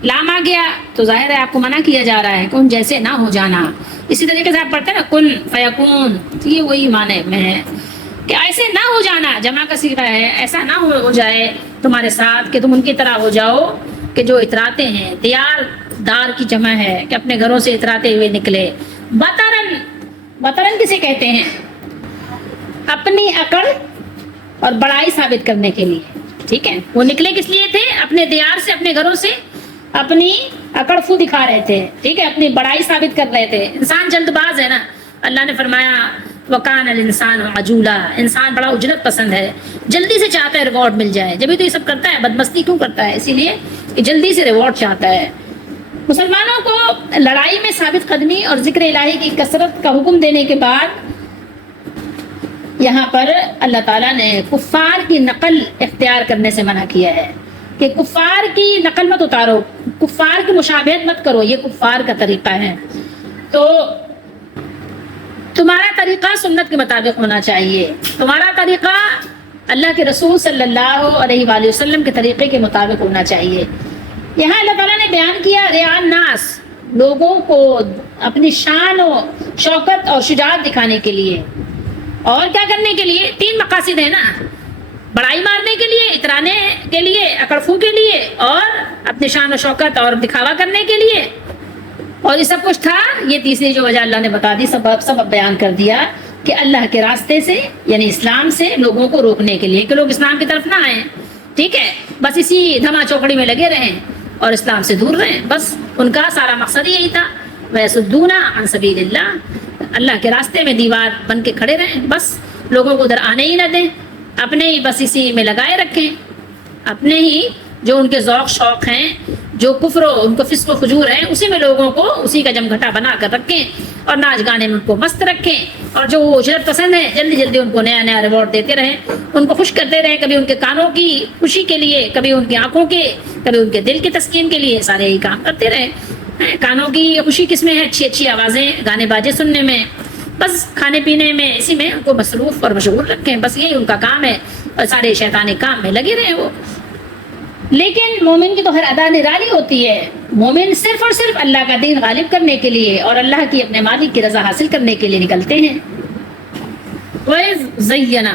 لام آ گیا تو ظاہر ہے آپ کو منع کیا جا رہا ہے کہ ان جیسے نہ ہو جانا. اسی طریقے سے آپ پڑھتے ہیں نا کن فیکون، یہ وہی معنی میں ہے کہ ایسے نہ ہو جانا، جمع کا صیغہ ہے، ایسا نہ ہو جائے تمہارے ساتھ کہ تم ان کی طرح ہو جاؤ کہ جو اتراتے ہیں. دیار دار کی جمع ہے کہ اپنے گھروں سے اتراتے ہوئے نکلے. بطرن، بطرن کسے کہتے ہیں؟ اپنی عقل اور بڑائی ثابت کرنے کے لیے. ٹھیک ہے، وہ نکلے کس لیے تھے؟ اپنے دیار سے، اپنے گھروں سے اپنی عقل خود دکھا رہے تھے. ٹھیک ہے، اپنی بڑائی ثابت کر رہے تھے. انسان جلد باز ہے نا. اللہ نے فرمایا وَكَانَ الْإِنسَانُ عَجُولًا، انسان بڑا اجلت پسند ہے، جلدی سے چاہتا ہے ریوارڈ مل جائے. جبھی تو یہ سب کرتا ہے، بدمستی کیوں کرتا ہے؟ اسی لیے کہ جلدی سے ریوارڈ چاہتا ہے. مسلمانوں کو لڑائی میں ثابت قدمی اور ذکر الہی کی کثرت کا حکم دینے کے بعد یہاں پر اللہ تعالیٰ نے کفار کی نقل اختیار کرنے سے منع کیا ہے کہ کفار کی نقل مت اتارو، کفار کی مشابہت مت کرو، یہ کفار کا طریقہ ہے. تو تمہارا طریقہ سنت کے مطابق ہونا چاہیے، تمہارا طریقہ اللہ کے رسول صلی اللہ علیہ وآلہ وسلم کے طریقے کے مطابق ہونا چاہیے. یہاں اللہ تعالیٰ نے بیان کیا رعاء الناس، لوگوں کو اپنی شان و شوکت اور شجاعت دکھانے کے لیے. اور کیا کرنے کے لیے؟ 3 مقاصد ہیں نا، بڑائی مارنے کے لیے، اترانے کے لیے، اکڑفو کے لیے، اور اپنی شان و شوکت اور دکھاوا کرنے کے لیے. اور یہ سب کچھ تھا، یہ تیسری جو وجہ اللہ نے بتا دی، سبب بیان کر دیا کہ اللہ کے راستے سے یعنی اسلام سے لوگوں کو روکنے کے لیے کہ لوگ اسلام کی طرف نہ آئیں. ٹھیک ہے، بس اسی دھما چوکڑی میں لگے رہیں اور اسلام سے دور رہیں. بس ان کا سارا مقصد یہی تھا، وَيَصُدُّونَ عَن سَبِيلِ اللَّهِ، اللہ کے راستے میں دیوار بن کے کھڑے رہیں، بس لوگوں کو ادھر آنے ہی نہ دیں، اپنے ہی بس اسی میں لگائے رکھیں، اپنے ہی جو ان کے ذوق شوق ہیں، جو کفر و ان کو فسق و فجور ہیں، اسی میں لوگوں کو اسی کا جمگھٹا بنا کر رکھیں اور ناچ گانے میں ان کو مست رکھیں. اور جو وہ اجرت پسند ہے جلدی جلدی ان کو نیا نیا ریوارڈ دیتے رہیں، ان کو خوش کرتے رہیں، کبھی ان کے کانوں کی خوشی کے لیے، کبھی ان کی آنکھوں کے، کبھی ان کے دل کی تسکین کے لیے، سارے یہی کام کرتے رہیں. کانوں کی خوشی کس میں ہے؟ اچھی اچھی آوازیں، گانے باجے سننے میں، بس کھانے پینے میں، اسی میں ان کو مصروف اور مشغول رکھیں، بس یہی ان کا کام ہے اور سارے شیطانی کام میں لگے رہے وہ. لیکن مومن کی تو ہر ادا نرالی ہوتی ہے. مومن صرف اور صرف اللہ کا دین غالب کرنے کے لیے اور اللہ کی اپنے مالک کی رضا حاصل کرنے کے لیے نکلتے ہیں. زینا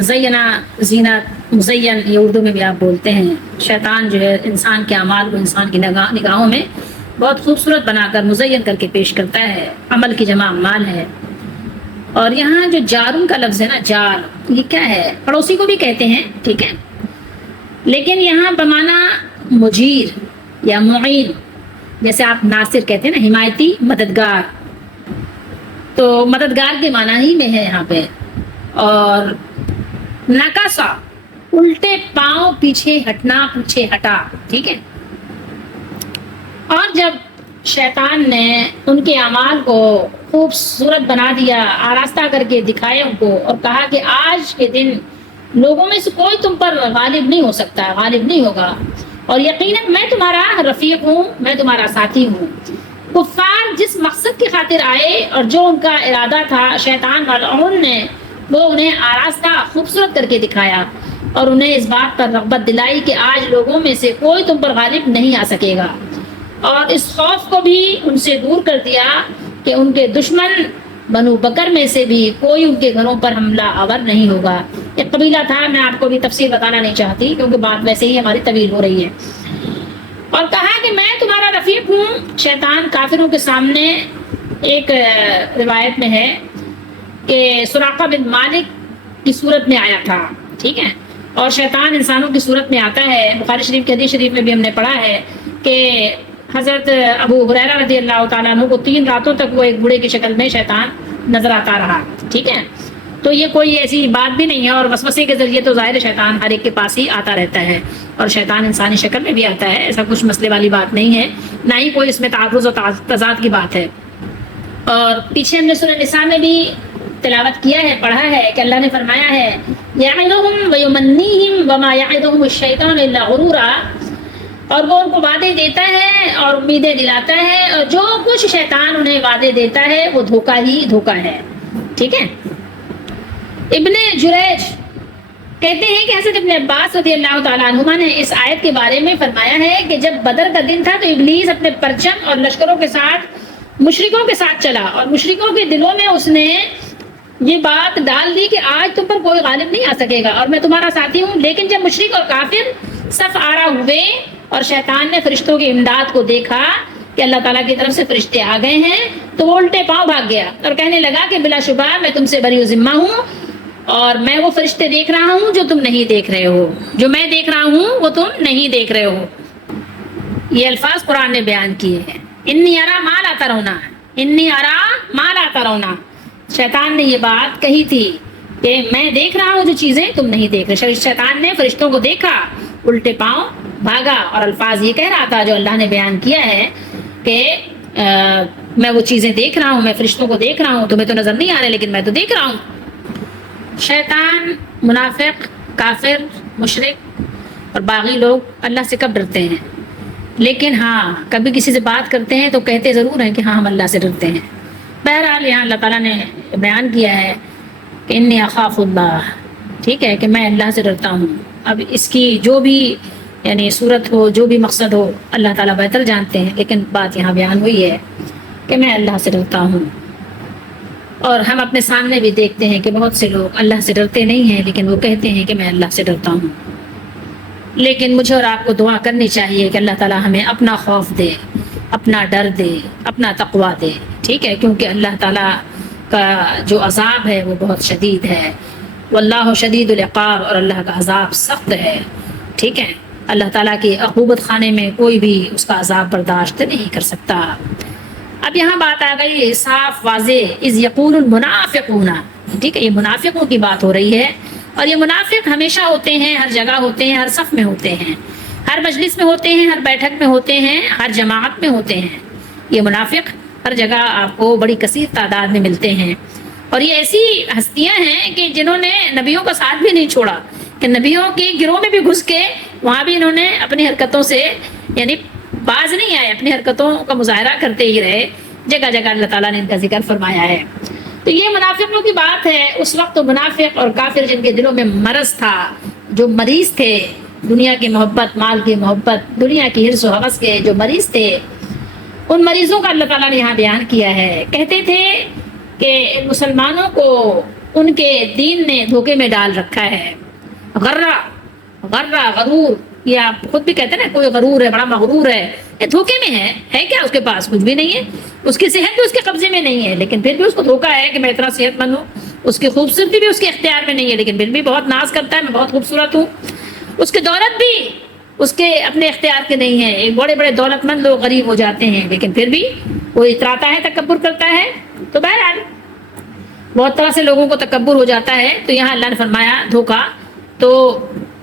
زینت، مزین، یہ اردو میں بھی آپ بولتے ہیں. شیطان جو ہے انسان کے اعمال کو انسان کی نگاہوں میں بہت خوبصورت بنا کر مزین کر کے پیش کرتا ہے. عمل کی جمع اعمال ہے. اور یہاں جو جارن کا لفظ ہے نا، جار، یہ کیا ہے؟ پڑوسی کو بھی کہتے ہیں. ٹھیک ہے، لیکن یہاں بمعنی مجیر یا معین، جیسے آپ ناصر کہتے ہیں نا، حمایتی، مددگار، تو مددگار کے معنی ہی میں ہے یہاں پہ. اور نکاسا، الٹے پاؤں پیچھے ہٹنا، پیچھے ہٹا. ٹھیک ہے، اور جب شیطان نے ان کے اعمال کو خوبصورت بنا دیا، آراستہ کر کے دکھایا ان کو، اور کہا کہ آج کے دن لوگوں میں سے کوئی تم پر غالب نہیں ہو سکتا، غالب نہیں ہوگا، اور یقیناً میں تمہارا رفیق ہوں، میں تمہارا ساتھی ہوں. کفار جس مقصد کی خاطر آئے اور جو ان کا ارادہ تھا، شیطان ملعون نے وہ انہیں آراستہ خوبصورت کر کے دکھایا اور انہیں اس بات پر رغبت دلائی کہ آج لوگوں میں سے کوئی تم پر غالب نہیں آ سکے گا. اور اس خوف کو بھی ان سے دور کر دیا کہ ان کے دشمن بنو بکر میں سے بھی کوئی ان کے گھروں پر حملہ آور نہیں ہوگا. ایک قبیلہ تھا، میں آپ کو بھی تفصیل بتانا نہیں چاہتی کیونکہ بات ویسے ہی ہماری طویل ہو رہی ہے. اور کہا کہ میں تمہارا رفیق ہوں. شیطان کافروں کے سامنے، ایک روایت میں ہے کہ سراقہ بن مالک کی صورت میں آیا تھا. ٹھیک ہے، اور شیطان انسانوں کی صورت میں آتا ہے. بخاری شریف کے حدیث شریف میں بھی ہم نے پڑھا ہے کہ حضرت ابو ہریرہ رضی اللہ تعالیٰ عنہ کو 3 راتوں تک وہ ایک بوڑھے کی شکل میں شیطان نظر آتا رہا. ٹھیک ہے، تو یہ کوئی ایسی بات بھی نہیں ہے، اور وسوسے کے ذریعے تو ظاہر شیطان ہر ایک کے پاس ہی آتا رہتا ہے، اور شیطان انسانی شکل میں بھی آتا ہے. ایسا کچھ مسئلے والی بات نہیں ہے، نہ ہی کوئی اس میں تعارض و تضاد کی بات ہے. اور پیچھے ہم نے سورہ نساء میں بھی تلاوت کیا ہے، پڑھا ہے کہ اللہ نے فرمایا ہے یعدہم ویمنیہم وما یعدہم الشیطان الا غرورا، اور وہ ان کو وعدے دیتا ہے اور امیدیں دلاتا ہے، اور جو کچھ شیطان انہیں وعدے دیتا ہے وہ دھوکہ ہی دھوکہ ہے. ٹھیک ہے، ابن جریج کہتے ہیں کہ حضرت ابن عباس رضی اللہ تعالیٰ عنہما نے اس آیت کے بارے میں فرمایا ہے کہ جب بدر کا دن تھا تو ابلیس اپنے پرچم اور لشکروں کے ساتھ مشرکوں کے ساتھ چلا، اور مشرکوں کے دلوں میں اس نے یہ بات ڈال دی کہ آج تم پر کوئی غالب نہیں آ سکے گا اور میں تمہارا ساتھی ہوں۔ لیکن جب مشرک اور کافر صف آرا ہوئے اور شیطان نے فرشتوں کی امداد کو دیکھا کہ اللہ تعالیٰ کی طرف سے فرشتے آ گئے ہیں، تو وہ الٹے پاؤں بھاگ گیا اور کہنے لگا کہ بلا شبہ میں تم سے بری و ذمہ ہوں، اور میں وہ فرشتے دیکھ رہا ہوں جو تم نہیں دیکھ رہے ہو، جو میں دیکھ رہا ہوں وہ تم نہیں دیکھ رہے ہو۔ یہ الفاظ قرآن نے بیان کیے ہیں، انی ارا ما لا ترون، انی ارا ما لا ترون۔ شیطان نے یہ بات کہی تھی کہ میں دیکھ رہا ہوں جو چیزیں تم نہیں دیکھ رہے۔ شیطان نے فرشتوں کو دیکھا، الٹے پاؤں بھاگا، اور الفاظ یہ کہہ رہا تھا جو اللہ نے بیان کیا ہے کہ میں وہ چیزیں دیکھ رہا ہوں، میں فرشتوں کو دیکھ رہا ہوں، تمہیں تو نظر نہیں آ رہے لیکن میں تو دیکھ رہا ہوں۔ شیطان، منافق، کافر، مشرک اور باغی لوگ اللہ سے کب ڈرتے ہیں؟ لیکن ہاں کبھی کسی سے بات کرتے ہیں تو کہتے ضرور ہیں کہ ہاں ہم اللہ سے ڈرتے ہیں۔ بہرحال یہاں اللہ تعالیٰ نے بیان کیا ہے کہ انی اخاف اللہ، ٹھیک ہے، کہ میں اللہ سے ڈرتا ہوں۔ اب اس کی جو بھی یعنی صورت ہو، جو بھی مقصد ہو، اللہ تعالیٰ بہتر جانتے ہیں، لیکن بات یہاں بیان ہوئی ہے کہ میں اللہ سے ڈرتا ہوں۔ اور ہم اپنے سامنے بھی دیکھتے ہیں کہ بہت سے لوگ اللہ سے ڈرتے نہیں ہیں لیکن وہ کہتے ہیں کہ میں اللہ سے ڈرتا ہوں۔ لیکن مجھے اور آپ کو دعا کرنی چاہیے کہ اللہ تعالیٰ ہمیں اپنا خوف دے، اپنا ڈر دے، اپنا تقویٰ دے، ٹھیک ہے، کیونکہ اللہ تعالیٰ کا جو عذاب ہے وہ بہت شدید ہے، واللہ شدید العقاب، اور اللہ کا عذاب سخت ہے، ٹھیک ہے۔ اللہ تعالیٰ کی عقوبت خانے میں کوئی بھی اس کا عذاب برداشت نہیں کر سکتا۔ اب یہاں بات آ گئی صاف واضح، اذ یقول المنافقون، ٹھیک ہے، یہ منافقوں کی بات ہو رہی ہے، اور یہ منافق ہمیشہ ہوتے ہیں، ہر جگہ ہوتے ہیں، ہر صف میں ہوتے ہیں، ہر مجلس میں ہوتے ہیں، ہر بیٹھک میں ہوتے ہیں، ہر جماعت میں ہوتے ہیں۔ یہ منافق ہر جگہ آپ کو بڑی کثیر تعداد میں ملتے ہیں، اور یہ ایسی ہستیاں ہیں کہ جنہوں نے نبیوں کا ساتھ بھی نہیں چھوڑا، کہ نبیوں کے گروہ میں بھی گھس کے وہاں بھی انہوں نے اپنی حرکتوں سے یعنی باز نہیں آئے، اپنی حرکتوں کا مظاہرہ کرتے ہی رہے، جگہ جگہ اللہ تعالیٰ نے ان کا ذکر فرمایا ہے۔ تو یہ منافقوں کی بات ہے۔ اس وقت تو منافق اور کافر جن کے دلوں میں مرض تھا، جو مریض تھے، دنیا کی محبت، مال کی محبت، دنیا کی حرص و حوث کے جو مریض تھے، ان مریضوں کا اللہ تعالیٰ نے یہاں بیان کیا ہے۔ کہتے تھے کہ مسلمانوں کو ان کے دین نے دھوکے میں ڈال رکھا ہے، غرور، یہ آپ خود بھی کہتے ہیں نا، کوئی غرور ہے، بڑا مغرور ہے، یہ دھوکے میں ہے کیا؟ اس کے پاس کچھ بھی نہیں ہے، اس کی صحت بھی اس کے قبضے میں نہیں ہے، لیکن پھر بھی اس کو دھوکا ہے کہ میں اتنا صحت مند ہوں، اس کی خوبصورتی بھی اس کے اختیار میں نہیں ہے لیکن پھر بھی بہت ناز کرتا ہے، میں بہت خوبصورت ہوں، اس کی دولت بھی اس کے اپنے اختیار کے نہیں ہے۔ ایک بڑے بڑے دولت مند لوگ غریب ہو جاتے ہیں لیکن پھر بھی وہ اتراتا ہے، تکبر کرتا ہے۔ تو بہرحال بہت طرح سے لوگوں کو تکبر ہو جاتا ہے۔ تو یہاں اللہ نے فرمایا دھوکا، تو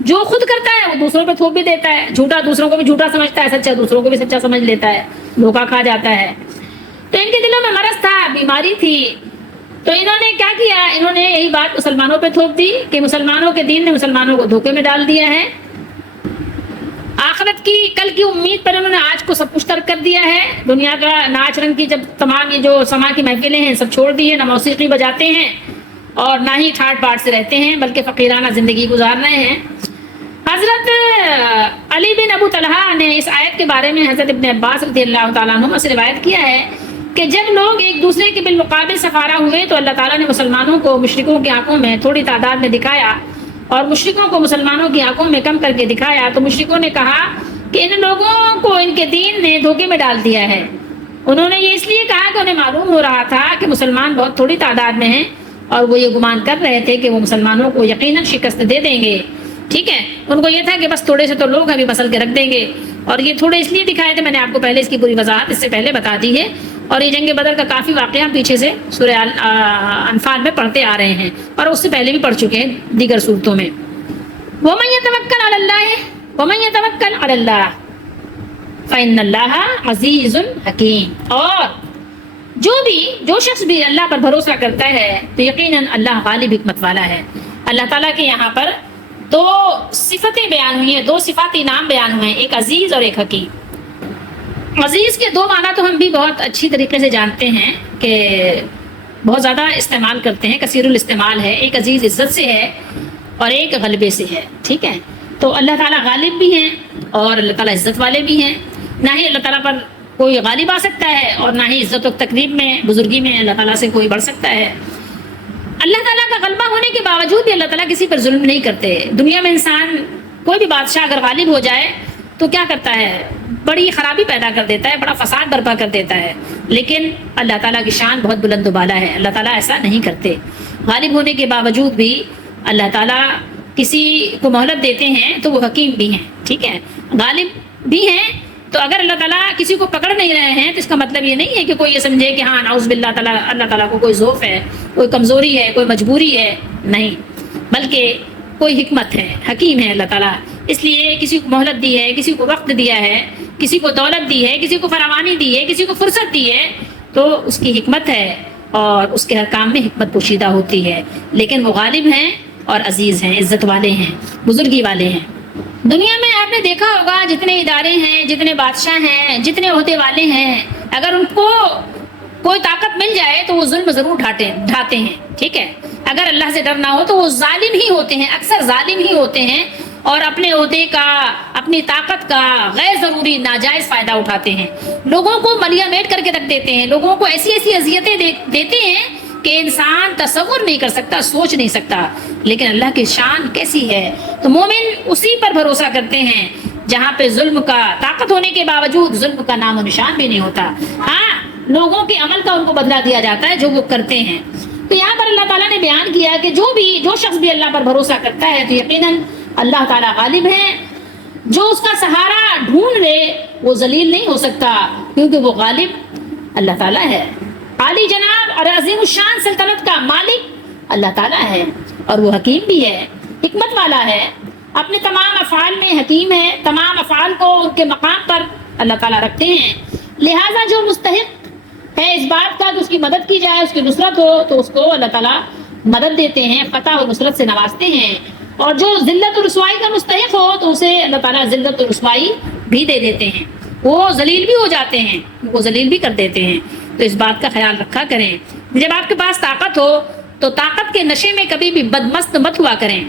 جو خود کرتا ہے وہ دوسروں پہ تھوپ بھی دیتا ہے، جھوٹا دوسروں کو بھی جھوٹا سمجھتا ہے، سچا دوسروں کو بھی سچا سمجھ لیتا ہے، دھوکا کھا جاتا ہے۔ تو ان کے دلوں میں مرض تھا، بیماری تھی، تو انہوں نے کیا کیا؟ انہوں نے یہی بات مسلمانوں پہ تھوپ دی کہ مسلمانوں کے دین نے مسلمانوں کو دھوکے میں ڈال دیا ہے، آخرت کی کل کی امید پر انہوں نے آج کو سب کچھ ترک کر دیا ہے، دنیا کا ناچ رنگ کی جب تمام یہ جو سما کی محفلیں ہیں سب چھوڑ دی ہیں، نہ موسیقی بجاتے ہیں اور نہ ہی ٹھاٹ باٹ سے رہتے ہیں بلکہ فقیرانہ زندگی گزار رہے ہیں۔ حضرت علی بن ابو طلحہ نے اس آیت کے بارے میں حضرت ابن عباس رضی اللہ تعالیٰ عنہ سے روایت کیا ہے کہ جب لوگ ایک دوسرے کے بالمقابل سفارہ ہوئے تو اللہ تعالیٰ نے مسلمانوں کو مشرکوں کی آنکھوں میں تھوڑی تعداد میں دکھایا اور مشرکوں کو مسلمانوں کی آنکھوں میں کم کر کے دکھایا، تو مشرکوں نے کہا کہ ان لوگوں کو ان کے دین نے دھوکے میں ڈال دیا ہے۔ انہوں نے یہ اس لیے کہا کہ انہیں معلوم ہو رہا تھا کہ مسلمان بہت تھوڑی تعداد میں ہیں اور وہ یہ گمان کر رہے تھے کہ وہ مسلمانوں کو یقیناً شکست دے دیں گے، ٹھیک ہے، ان کو یہ تھا کہ بس تھوڑے سے تو لوگ ابھی مسل کے رکھ دیں گے، اور یہ تھوڑے اس لیے دکھائے تھے، میں نے آپ کو پہلے اس کی پوری وضاحت اس سے پہلے بتا دی ہے، اور یہ جنگ بدر کا کافی واقعہ پیچھے سے سورہ انفال میں پڑھتے آ رہے ہیں اور اس سے پہلے بھی پڑھ چکے ہیں دیگر صورتوں میں۔ وَمَن يَتَوَكَّلْ عَلَى اللَّهِ وَمَن يَتَوَكَّلْ عَلَى اللَّهِ فَإِنَّ اللَّهَ عَزِيزٌ حَكِيمٌ، اور جو شخص بھی اللہ پر بھروسہ کرتا ہے تو یقیناً اللہ غالب حکمت والا ہے۔ اللہ تعالیٰ کے یہاں پر دو صفتیں بیان ہوئی ہیں، دو صفاتی نام بیان ہوئے ہیں، ایک عزیز اور ایک حکیم۔ عزیز کے دو معنی تو ہم بھی بہت اچھی طریقے سے جانتے ہیں کہ بہت زیادہ استعمال کرتے ہیں، کثیر الاستعمال ہے۔ ایک عزیز عزت سے ہے اور ایک غلبے سے ہے، ٹھیک ہے؟ تو اللہ تعالیٰ غالب بھی ہیں اور اللہ تعالیٰ عزت والے بھی ہیں، نہ ہی اللہ تعالیٰ پر کوئی غالب آ سکتا ہے اور نہ ہی عزت و تقریب میں بزرگی میں اللہ تعالیٰ سے کوئی بڑھ سکتا ہے۔ اللہ تعالیٰ کا غلبہ ہونے کے باوجود بھی اللہ تعالیٰ کسی پر ظلم نہیں کرتے۔ دنیا میں انسان کوئی بھی بادشاہ اگر غالب ہو جائے تو کیا کرتا ہے؟ بڑی خرابی پیدا کر دیتا ہے، بڑا فساد برپا کر دیتا ہے، لیکن اللہ تعالیٰ کی شان بہت بلند و بالا ہے، اللہ تعالیٰ ایسا نہیں کرتے۔ غالب ہونے کے باوجود بھی اللہ تعالیٰ کسی کو مہلت دیتے ہیں تو وہ حکیم بھی ہیں، ٹھیک ہے؟ غالب بھی ہیں، تو اگر اللہ تعالیٰ کسی کو پکڑ نہیں رہے ہیں تو اس کا مطلب یہ نہیں ہے کہ کوئی یہ سمجھے کہ ہاں نعوذ باللہ تعالیٰ اللہ تعالیٰ کو کوئی ضعف ہے، کوئی کمزوری ہے، کوئی مجبوری ہے، نہیں، بلکہ کوئی حکمت ہے، حکیم ہے اللہ تعالیٰ، اس لیے کسی کو مہلت دی ہے، کسی کو وقت دیا ہے، کسی کو دولت دی ہے، کسی کو فراوانی دی ہے، کسی کو فرصت دی ہے، تو اس کی حکمت ہے اور اس کے ہر کام میں حکمت پوشیدہ ہوتی ہے، لیکن وہ غالب ہیں اور عزیز ہیں، عزت والے ہیں، بزرگی والے ہیں۔ دنیا میں آپ نے دیکھا ہوگا جتنے ادارے ہیں، جتنے بادشاہ ہیں، جتنے عہدے والے ہیں، اگر ان کو کوئی طاقت مل جائے تو وہ ظلم ضرور ڈھاتے ہیں، ٹھیک ہے؟ اگر اللہ سے ڈر نہ ہو تو وہ ظالم ہی ہوتے ہیں، اکثر ظالم ہی ہوتے ہیں، اور اپنے عہدے کا، اپنی طاقت کا غیر ضروری ناجائز فائدہ اٹھاتے ہیں، لوگوں کو ملیا میٹ کر کے رکھ دیتے ہیں، لوگوں کو ایسی ایسی اذیتیں دیتے ہیں کہ انسان تصور نہیں کر سکتا، سوچ نہیں سکتا، لیکن اللہ کی شان کیسی ہے۔ تو مومن اسی پر بھروسہ کرتے ہیں جہاں پہ ظلم کا، طاقت ہونے کے باوجود ظلم کا نام و نشان بھی نہیں ہوتا، ہاں لوگوں کے عمل کا ان کو بدلہ دیا جاتا ہے جو وہ کرتے ہیں۔ تو یہاں پر اللہ تعالیٰ نے بیان کیا کہ جو شخص بھی اللہ پر بھروسہ کرتا ہے تو یقیناً اللہ تعالیٰ غالب ہے، جو اس کا سہارا ڈھونڈ لے وہ ذلیل نہیں ہو سکتا، کیونکہ وہ غالب اللہ تعالیٰ ہے۔ عالی جناب اور عظیم الشان سلطنت کا مالک اللہ تعالیٰ ہے، اور وہ حکیم بھی ہے، حکمت والا ہے، اپنے تمام افعال میں حکیم ہے، تمام افعال کو ان کے مقام پر اللہ تعالیٰ رکھتے ہیں، لہٰذا جو مستحق ہے اس بات کا کہ اس کی مدد کی جائے، اس کی نصرت ہو، تو اس کو اللہ تعالیٰ مدد دیتے ہیں، فتح و نصرت سے نوازتے ہیں، اور جو ذلت و رسوائی کا مستحق ہو تو اسے اللہ تعالیٰ ذلت و رسوائی بھی دے دیتے ہیں، وہ ذلیل بھی ہو جاتے ہیں، وہ ذلیل بھی کر دیتے ہیں۔ تو اس بات کا خیال رکھا کریں، جب آپ کے پاس طاقت ہو تو طاقت کے نشے میں کبھی بھی بدمست مت ہوا کریں۔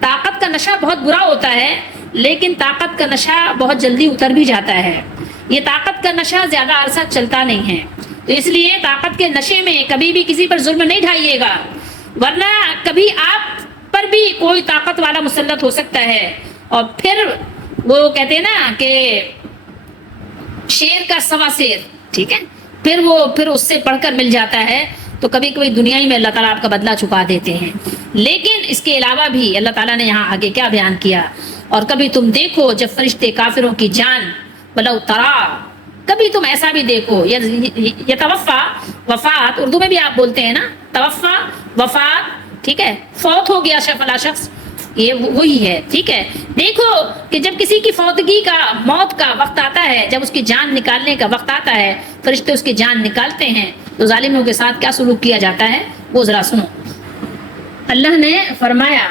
طاقت کا نشہ بہت برا ہوتا ہے، لیکن طاقت کا نشہ بہت جلدی اتر بھی جاتا ہے، یہ طاقت کا نشہ زیادہ عرصہ چلتا نہیں ہے، تو اس لیے طاقت کے نشے میں کبھی بھی کسی پر ظلم نہیں ڈھائیے گا، ورنہ کبھی آپ پر بھی کوئی طاقت والا مسلط ہو سکتا ہے، اور پھر وہ کہتے ہیں نا کہ شیر کا سوا شیر، ٹھیک ہے، پھر اس سے پڑھ کر مل جاتا ہے، تو کبھی کبھی دنیا ہی میں اللہ تعالیٰ آپ کا بدلہ چکا دیتے ہیں۔ لیکن اس کے علاوہ بھی اللہ تعالیٰ نے یہاں آگے کیا بیان کیا، اور کبھی تم دیکھو جب فرشتے کافروں کی جان ولو ترا، کبھی تم ایسا بھی دیکھو، یہ توفا، وفات اردو میں بھی آپ بولتے ہیں نا، توفا وفات، ٹھیک ہے، فوت ہو گیا فلاں شخص، یہ وہی ہے، ٹھیک ہے۔ دیکھو کہ جب کسی کی فوتگی کا، موت کا وقت آتا ہے، جب اس کی جان نکالنے کا وقت آتا ہے، فرشتے اس کی جان نکالتے ہیں، تو ظالموں کے ساتھ کیا سلوک کیا جاتا ہے وہ ذرا سنو۔ اللہ نے فرمایا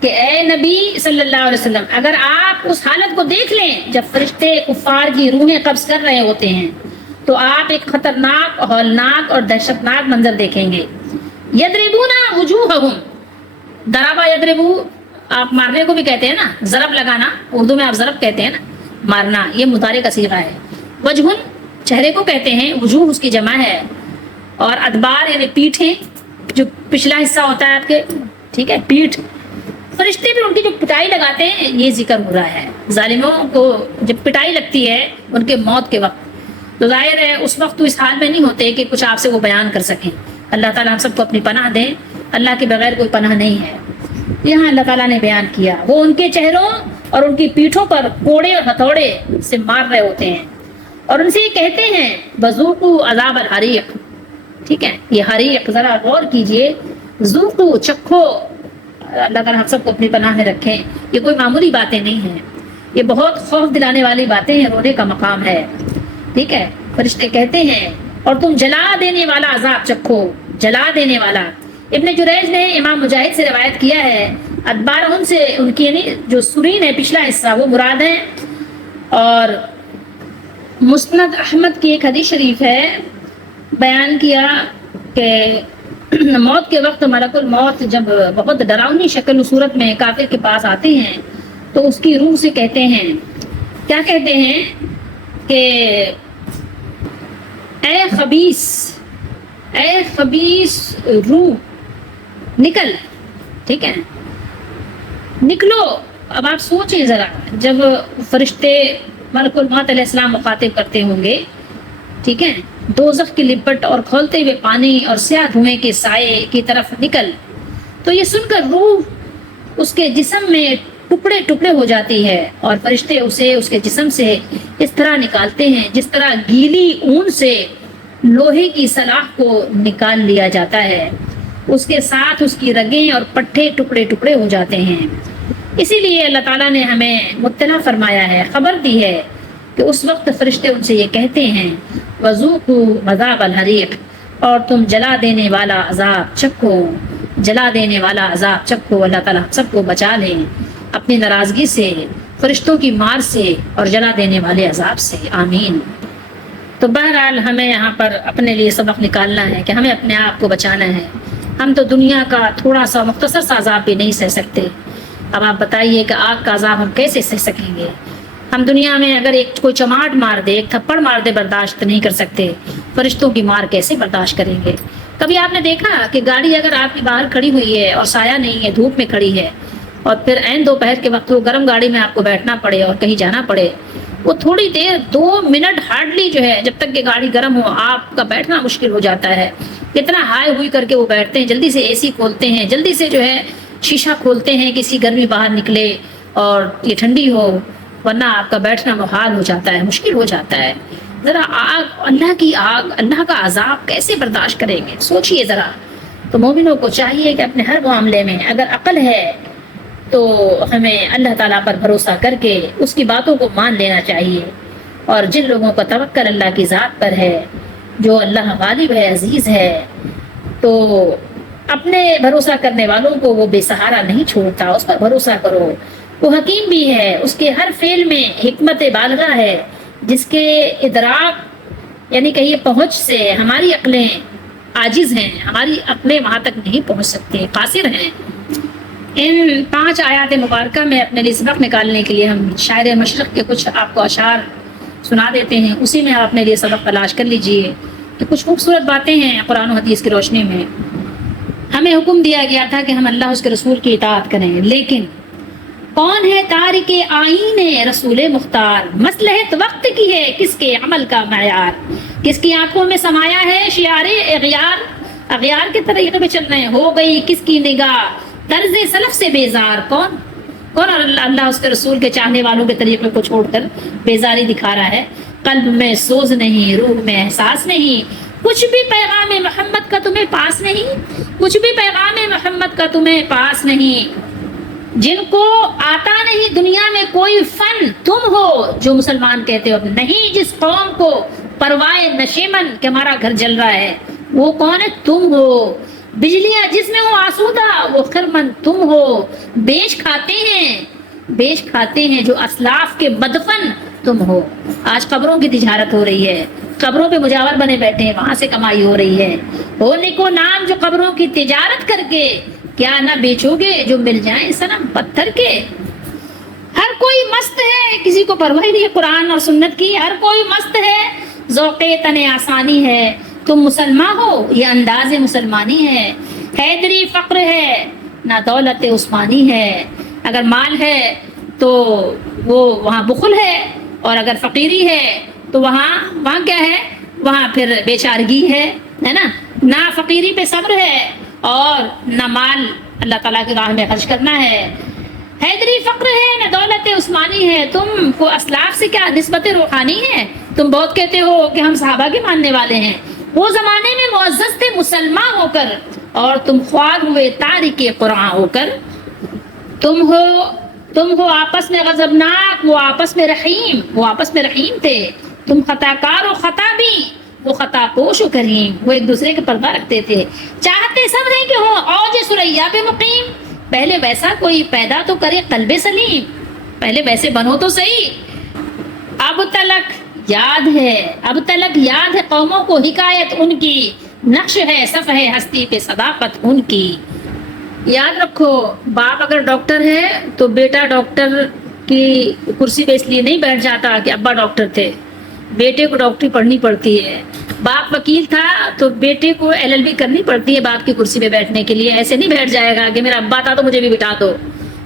کہ اے نبی صلی اللہ علیہ وسلم، اگر آپ اس حالت کو دیکھ لیں جب فرشتے کفار کی روحیں قبض کر رہے ہوتے ہیں، تو آپ ایک خطرناک، ہولناک اور دہشتناک منظر دیکھیں گے۔ یضربون وجوہہم، ضربا یضربو آپ مارنے کو بھی کہتے ہیں نا، ضرب لگانا، اردو میں آپ ضرب کہتے ہیں نا، مارنا، یہ مضارع کا صیغہ ہے۔ وجہن چہرے کو کہتے ہیں، وجوہ اس کی جمع ہے، اور ادبار یعنی پیٹھیں، جو پچھلا حصہ ہوتا ہے آپ کے، ٹھیک ہے، پیٹھ۔ فرشتے بھی ان کی جو پٹائی لگاتے ہیں یہ ذکر ہو رہا ہے، ظالموں کو جب پٹائی لگتی ہے ان کے موت کے وقت، تو ظاہر ہے اس وقت تو اس حال میں نہیں ہوتے کہ کچھ آپ سے وہ بیان کر سکیں۔ اللہ تعالیٰ ہم سب کو اپنی پناہ دیں، اللہ کے بغیر کوئی پناہ نہیں ہے۔ یہاں اللہ تعالیٰ نے بیان کیا، وہ ان کے چہروں اور ان کی پیٹھوں پر کوڑے اور ہتھوڑے سے مار رہے ہوتے ہیں، اور ان سے یہ کہتے ہیں بذوقوا عذاب الحریق، ٹھیک ہے، یہ حریق ذرا غور کیجئے، ذوقوا چکھو، اللہ تعالیٰ ہم سب کو اپنی پناہ میں رکھیں۔ یہ کوئی معمولی باتیں نہیں ہیں، یہ بہت خوف دلانے والی باتیں ہیں، رونے کا مقام ہے، ٹھیک ہے۔ فرشتے کہتے ہیں اور تم جلا دینے والا عذاب چکھو، جلا دینے والا۔ ابن جریج نے امام مجاہد سے روایت کیا ہے، ادبارہم سے ان کی یعنی جو سرین ہے پچھلا حصہ وہ مراد ہے، اور مسند احمد کی ایک حدیث شریف ہے، بیان کیا کہ موت کے وقت ملک الموت جب بہت ڈراؤنی شکل و صورت میں کافر کے پاس آتے ہیں تو اس کی روح سے کہتے ہیں، کیا کہتے ہیں کہ اے خبیث روح نکل، ٹھیک ہے، نکلو۔ اب آپ سوچیں ذرا، جب فرشتے ملک الموت علیہ السلام مخاطب کرتے ہوں گے، ٹھیک ہے، دوزخ کی لپٹ اور کھولتے ہوئے پانی اور سیاہ دھوئیں کے سائے کی طرف نکل، تو یہ سن کر روح اس کے جسم میں ٹکڑے ٹکڑے ہو جاتی ہے اور فرشتے اسے اس کے جسم سے اس طرح نکالتے ہیں جس طرح گیلی اون سے لوہے کی سلاخ کو نکال لیا جاتا ہے، اس کے ساتھ اس کی رگیں اور پٹھے ٹکڑے ٹکڑے ہو جاتے ہیں۔ اسی لیے اللہ تعالیٰ نے ہمیں مطلع فرمایا ہے، خبر دی ہے کہ اس وقت فرشتے ان سے یہ کہتے ہیں وَذُوقُوا عَذَابَ الْحَرِيقِ، اور تم جلا دینے والا عذاب چکھو، جلا دینے والا عذاب چکھو۔ اللہ تعالیٰ سب کو بچا لیں اپنی ناراضگی سے، فرشتوں کی مار سے اور جلا دینے والے عذاب سے، آمین۔ تو بہرحال ہمیں یہاں پر اپنے لیے سبق نکالنا ہے کہ ہمیں اپنے آپ کو بچانا ہے۔ ہم تو دنیا کا تھوڑا سا مختصر سا عذاب بھی نہیں سہ سکتے، اب آپ بتائیے کہ آگ کا عذاب ہم کیسے سہ سکیں گے؟ ہم دنیا میں اگر ایک کوئی چماٹ مار دے، ایک تھپڑ مار دے، برداشت نہیں کر سکتے، فرشتوں کی مار کیسے برداشت کریں گے؟ کبھی آپ نے دیکھا کہ گاڑی اگر آپ کی باہر کھڑی ہوئی ہے اور سایہ نہیں ہے، دھوپ میں کھڑی ہے، اور پھر عین دوپہر کے وقت وہ گرم گاڑی میں آپ کو بیٹھنا پڑے اور کہیں جانا پڑے، وہ تھوڑی دیر 2 منٹ ہارڈلی جو ہے، جب تک کہ گاڑی گرم ہو آپ کا بیٹھنا مشکل ہو جاتا ہے۔ اتنا ہائی ہوئی کر کے وہ بیٹھتے ہیں، جلدی سے اے سی کھولتے ہیں، جلدی سے جو ہے شیشہ کھولتے ہیں، کسی گرمی باہر نکلے اور یہ ٹھنڈی ہو، ورنہ آپ کا بیٹھنا محال ہو جاتا ہے، مشکل ہو جاتا ہے۔ ذرا آگ، اللہ کی آگ، اللہ کا عذاب کیسے برداشت کریں گے؟ سوچئے ذرا۔ تو مومنوں کو چاہیے کہ اپنے ہر معاملے میں اگر عقل ہے تو ہمیں اللہ تعالیٰ پر بھروسہ کر کے اس کی باتوں کو مان لینا چاہیے، اور جن لوگوں کا توکل اللہ کی ذات پر ہے، جو اللہ غالب ہے، عزیز ہے، تو اپنے بھروسہ کرنے والوں کو وہ بے سہارا نہیں چھوڑتا، اس پر بھروسہ کرو۔ وہ حکیم بھی ہے، اس کے ہر فعل میں حکمت بالغہ ہے، جس کے ادراک یعنی کہ یہ پہنچ سے ہماری عقلیں عاجز ہیں، ہماری عقلیں وہاں تک نہیں پہنچ سکتی، قاصر ہیں۔ ان 5 آیات مبارکہ میں اپنے لیے سبق نکالنے کے لیے ہم شاعر مشرق کے کچھ آپ کو اشعار سنا دیتے ہیں، اسی میں آپ اپنے لیے سبق تلاش کر لیجئے کہ کچھ خوبصورت باتیں ہیں قرآن و حدیث کی روشنی میں۔ ہمیں حکم دیا گیا تھا کہ ہم اللہ اس کے رسول کی اطاعت کریں، لیکن کون ہے تارک آئین رسول مختار؟ مصلحت وقت کی ہے کس کے عمل کا معیار؟ کس کی آنکھوں میں سمایا ہے شیار اغیار کے طریقے پہ چل رہے ہیں، ہو گئی کس کی نگاہ طرز سلف سے بیزار؟ کون اللہ اس کے رسول کے چاہنے والوں کے طریقے کو چھوڑ کر بیزاری دکھا رہا ہے؟ قلب میں سوز نہیں، روح میں احساس نہیں، کچھ بھی پیغام محمد کا تمہیں پاس نہیں، کچھ بھی پیغام محمد کا تمہیں پاس نہیں۔ جن کو آتا نہیں دنیا میں کوئی فن، تم ہو جو مسلمان کہتے ہو نہیں، جس قوم کو پروائے نشیمن کہ ہمارا گھر جل رہا ہے، وہ کون ہے؟ تم ہو۔ بجلیاں جس میں ہو آسودہ، وہ خرمن تم ہو۔ بیچ کھاتے ہیں جو اسلاف کے مدفن، تم ہو۔ آج قبروں کی تجارت ہو رہی ہے، قبروں پہ مجاور بنے بیٹھے ہیں، وہاں سے کمائی ہو رہی ہے۔ ہو نیکو نام جو قبروں کی تجارت کر کے، کیا نہ بیچو گے جو مل جائیں صنم پتھر کے؟ ہر کوئی مست ہے، کسی کو پرواہ نہیں ہے قرآن اور سنت کی، ہر کوئی مست ہے، ذوق تن آسانی ہے، تم مسلمان ہو یہ انداز مسلمانی ہے۔ حیدری فقر ہے نہ دولت عثمانی ہے، اگر مال ہے تو وہ وہاں بخل ہے، اور اگر فقیری ہے تو وہاں کیا ہے؟ وہاں پھر بیچارگی ہے نا؟ نہ فقیری پہ صبر ہے اور نہ مال اللہ تعالیٰ کی راہ میں خرچ کرنا ہے۔ حیدری فقر ہے نہ دولت عثمانی ہے، تم کو اسلاف سے کیا نسبت روحانی ہے؟ تم بہت کہتے ہو کہ ہم صحابہ کے ماننے والے ہیں، وہ زمانے میں معزز تھے مسلمان ہو کر، اور تم خوار ہوئے تارک قرآن ہو کر۔ تم ہو آپس میں غضبناک، وہ آپس میں رحیم تھے، تم خطا کار و خطا بھی، وہ خطا پوش و کریم، وہ ایک دوسرے کے پردہ رکھتے تھے۔ چاہتے سب ہیں کہ ہو اوج ثریا پہ مقیم، پہلے ویسا کوئی پیدا تو کرے قلب سلیم، پہلے ویسے بنو تو صحیح۔ اب تلک یاد ہے قوموں کو حکایت ان کی، نقش ہے صفحہ ہستی پہ صداقت ان کی. یاد رکھو باپ اگر ڈاکٹر ہے تو بیٹا ڈاکٹر کی کرسی پہ اس لیے نہیں بیٹھ جاتا کہ ابا ڈاکٹر تھے. بیٹے کو ڈاکٹری پڑھنی پڑتی ہے. باپ وکیل تھا تو بیٹے کو LLB کرنی پڑتی ہے باپ کی کرسی پہ بیٹھنے کے لیے. ایسے نہیں بیٹھ جائے گا کہ میرا ابا تھا تو مجھے بھی بٹھا دو.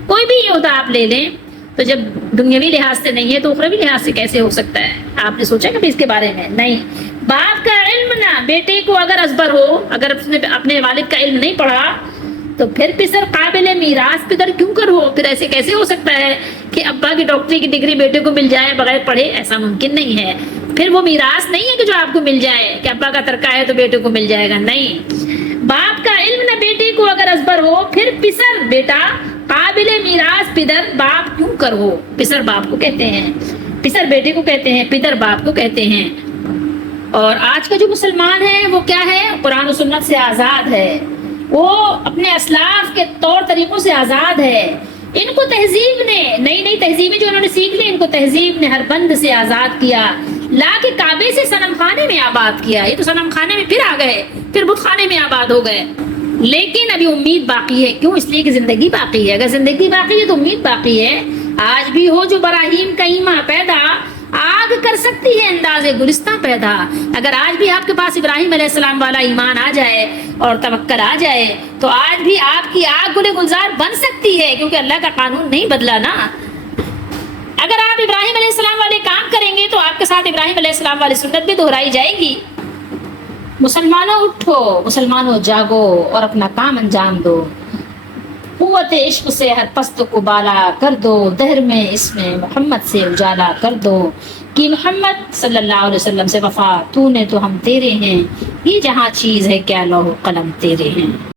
کوئی بھی یہ ہوتا آپ لے لیں. تو جب دنیاوی لحاظ سے نہیں ہے تو اخروی لحاظ سے کیسے ہو سکتا ہے؟ آپ نے سوچا کبھی اس کے بارے میں؟ نہیں. باپ کا علم نہ بیٹے کو اگر ازبر ہو، اگر اس نے اپنے والد کا علم نہیں پڑھا تو پھر پسر قابل میراث پدر کیوں کر ہو؟ پھر ایسے کیسے ہو سکتا ہے کہ ابا کی ڈاکٹری کی ڈگری بیٹے کو مل جائے بغیر پڑھے؟ ایسا ممکن نہیں ہے. پھر وہ میراث نہیں ہے کہ جو آپ کو مل جائے کہ ابا کا ترکہ ہے تو بیٹے کو مل جائے گا. نہیں. باپ کا علم نہ بیٹے کو اگر ازبر ہو پھر پسر بیٹا قابل میراث پدر باپ کیوں کر ہو؟ پسر باپ کو کہتے ہیں، پسر بیٹے کو کہتے ہیں، پدر باپ کو کہتے ہیں. اور آج کا جو مسلمان ہے وہ کیا ہے؟ قرآن و سنت سے آزاد ہے. وہ اپنے اسلاف کے طور طریقوں سے آزاد ہے. ان کو تہذیب نے، نئی نئی تہذیبیں جو انہوں نے سیکھ لی، ان کو تہذیب نے ہر بند سے آزاد کیا، لا کے کعبے سے صنم خانے میں آباد کیا. یہ تو صنم خانے میں پھر آ گئے، پھر بت خانے میں آباد ہو گئے. لیکن ابھی امید باقی ہے. کیوں؟ اس لیے کہ زندگی باقی ہے. اگر زندگی باقی ہے تو امید باقی ہے. آج بھی ہو جو براہیم کا ایماں پیدا، آگ کر سکتی ہے انداز گلستہ پیدا. اگر آج بھی آپ کے پاس ابراہیم علیہ السلام والا ایمان آ جائے اور توکل آ جائے تو آج بھی آپ کی آگ گل گلزار بن سکتی ہے، کیونکہ اللہ کا قانون نہیں بدلا نا. اگر آپ ابراہیم علیہ السلام والے کام کریں گے تو آپ کے ساتھ ابراہیم علیہ السلام والی سنت بھی دہرائی جائے گی. مسلمانوں اٹھو، مسلمانوں جاگو اور اپنا کام انجام دو. قوت عشق سے ہر پست کو بالا کر دو، دہر میں اس میں محمد سے اجالا کر دو. کہ محمد صلی اللہ علیہ وسلم سے وفا تو نے تو ہم تیرے ہیں، یہ جہاں چیز ہے کیا لوح قلم تیرے ہیں.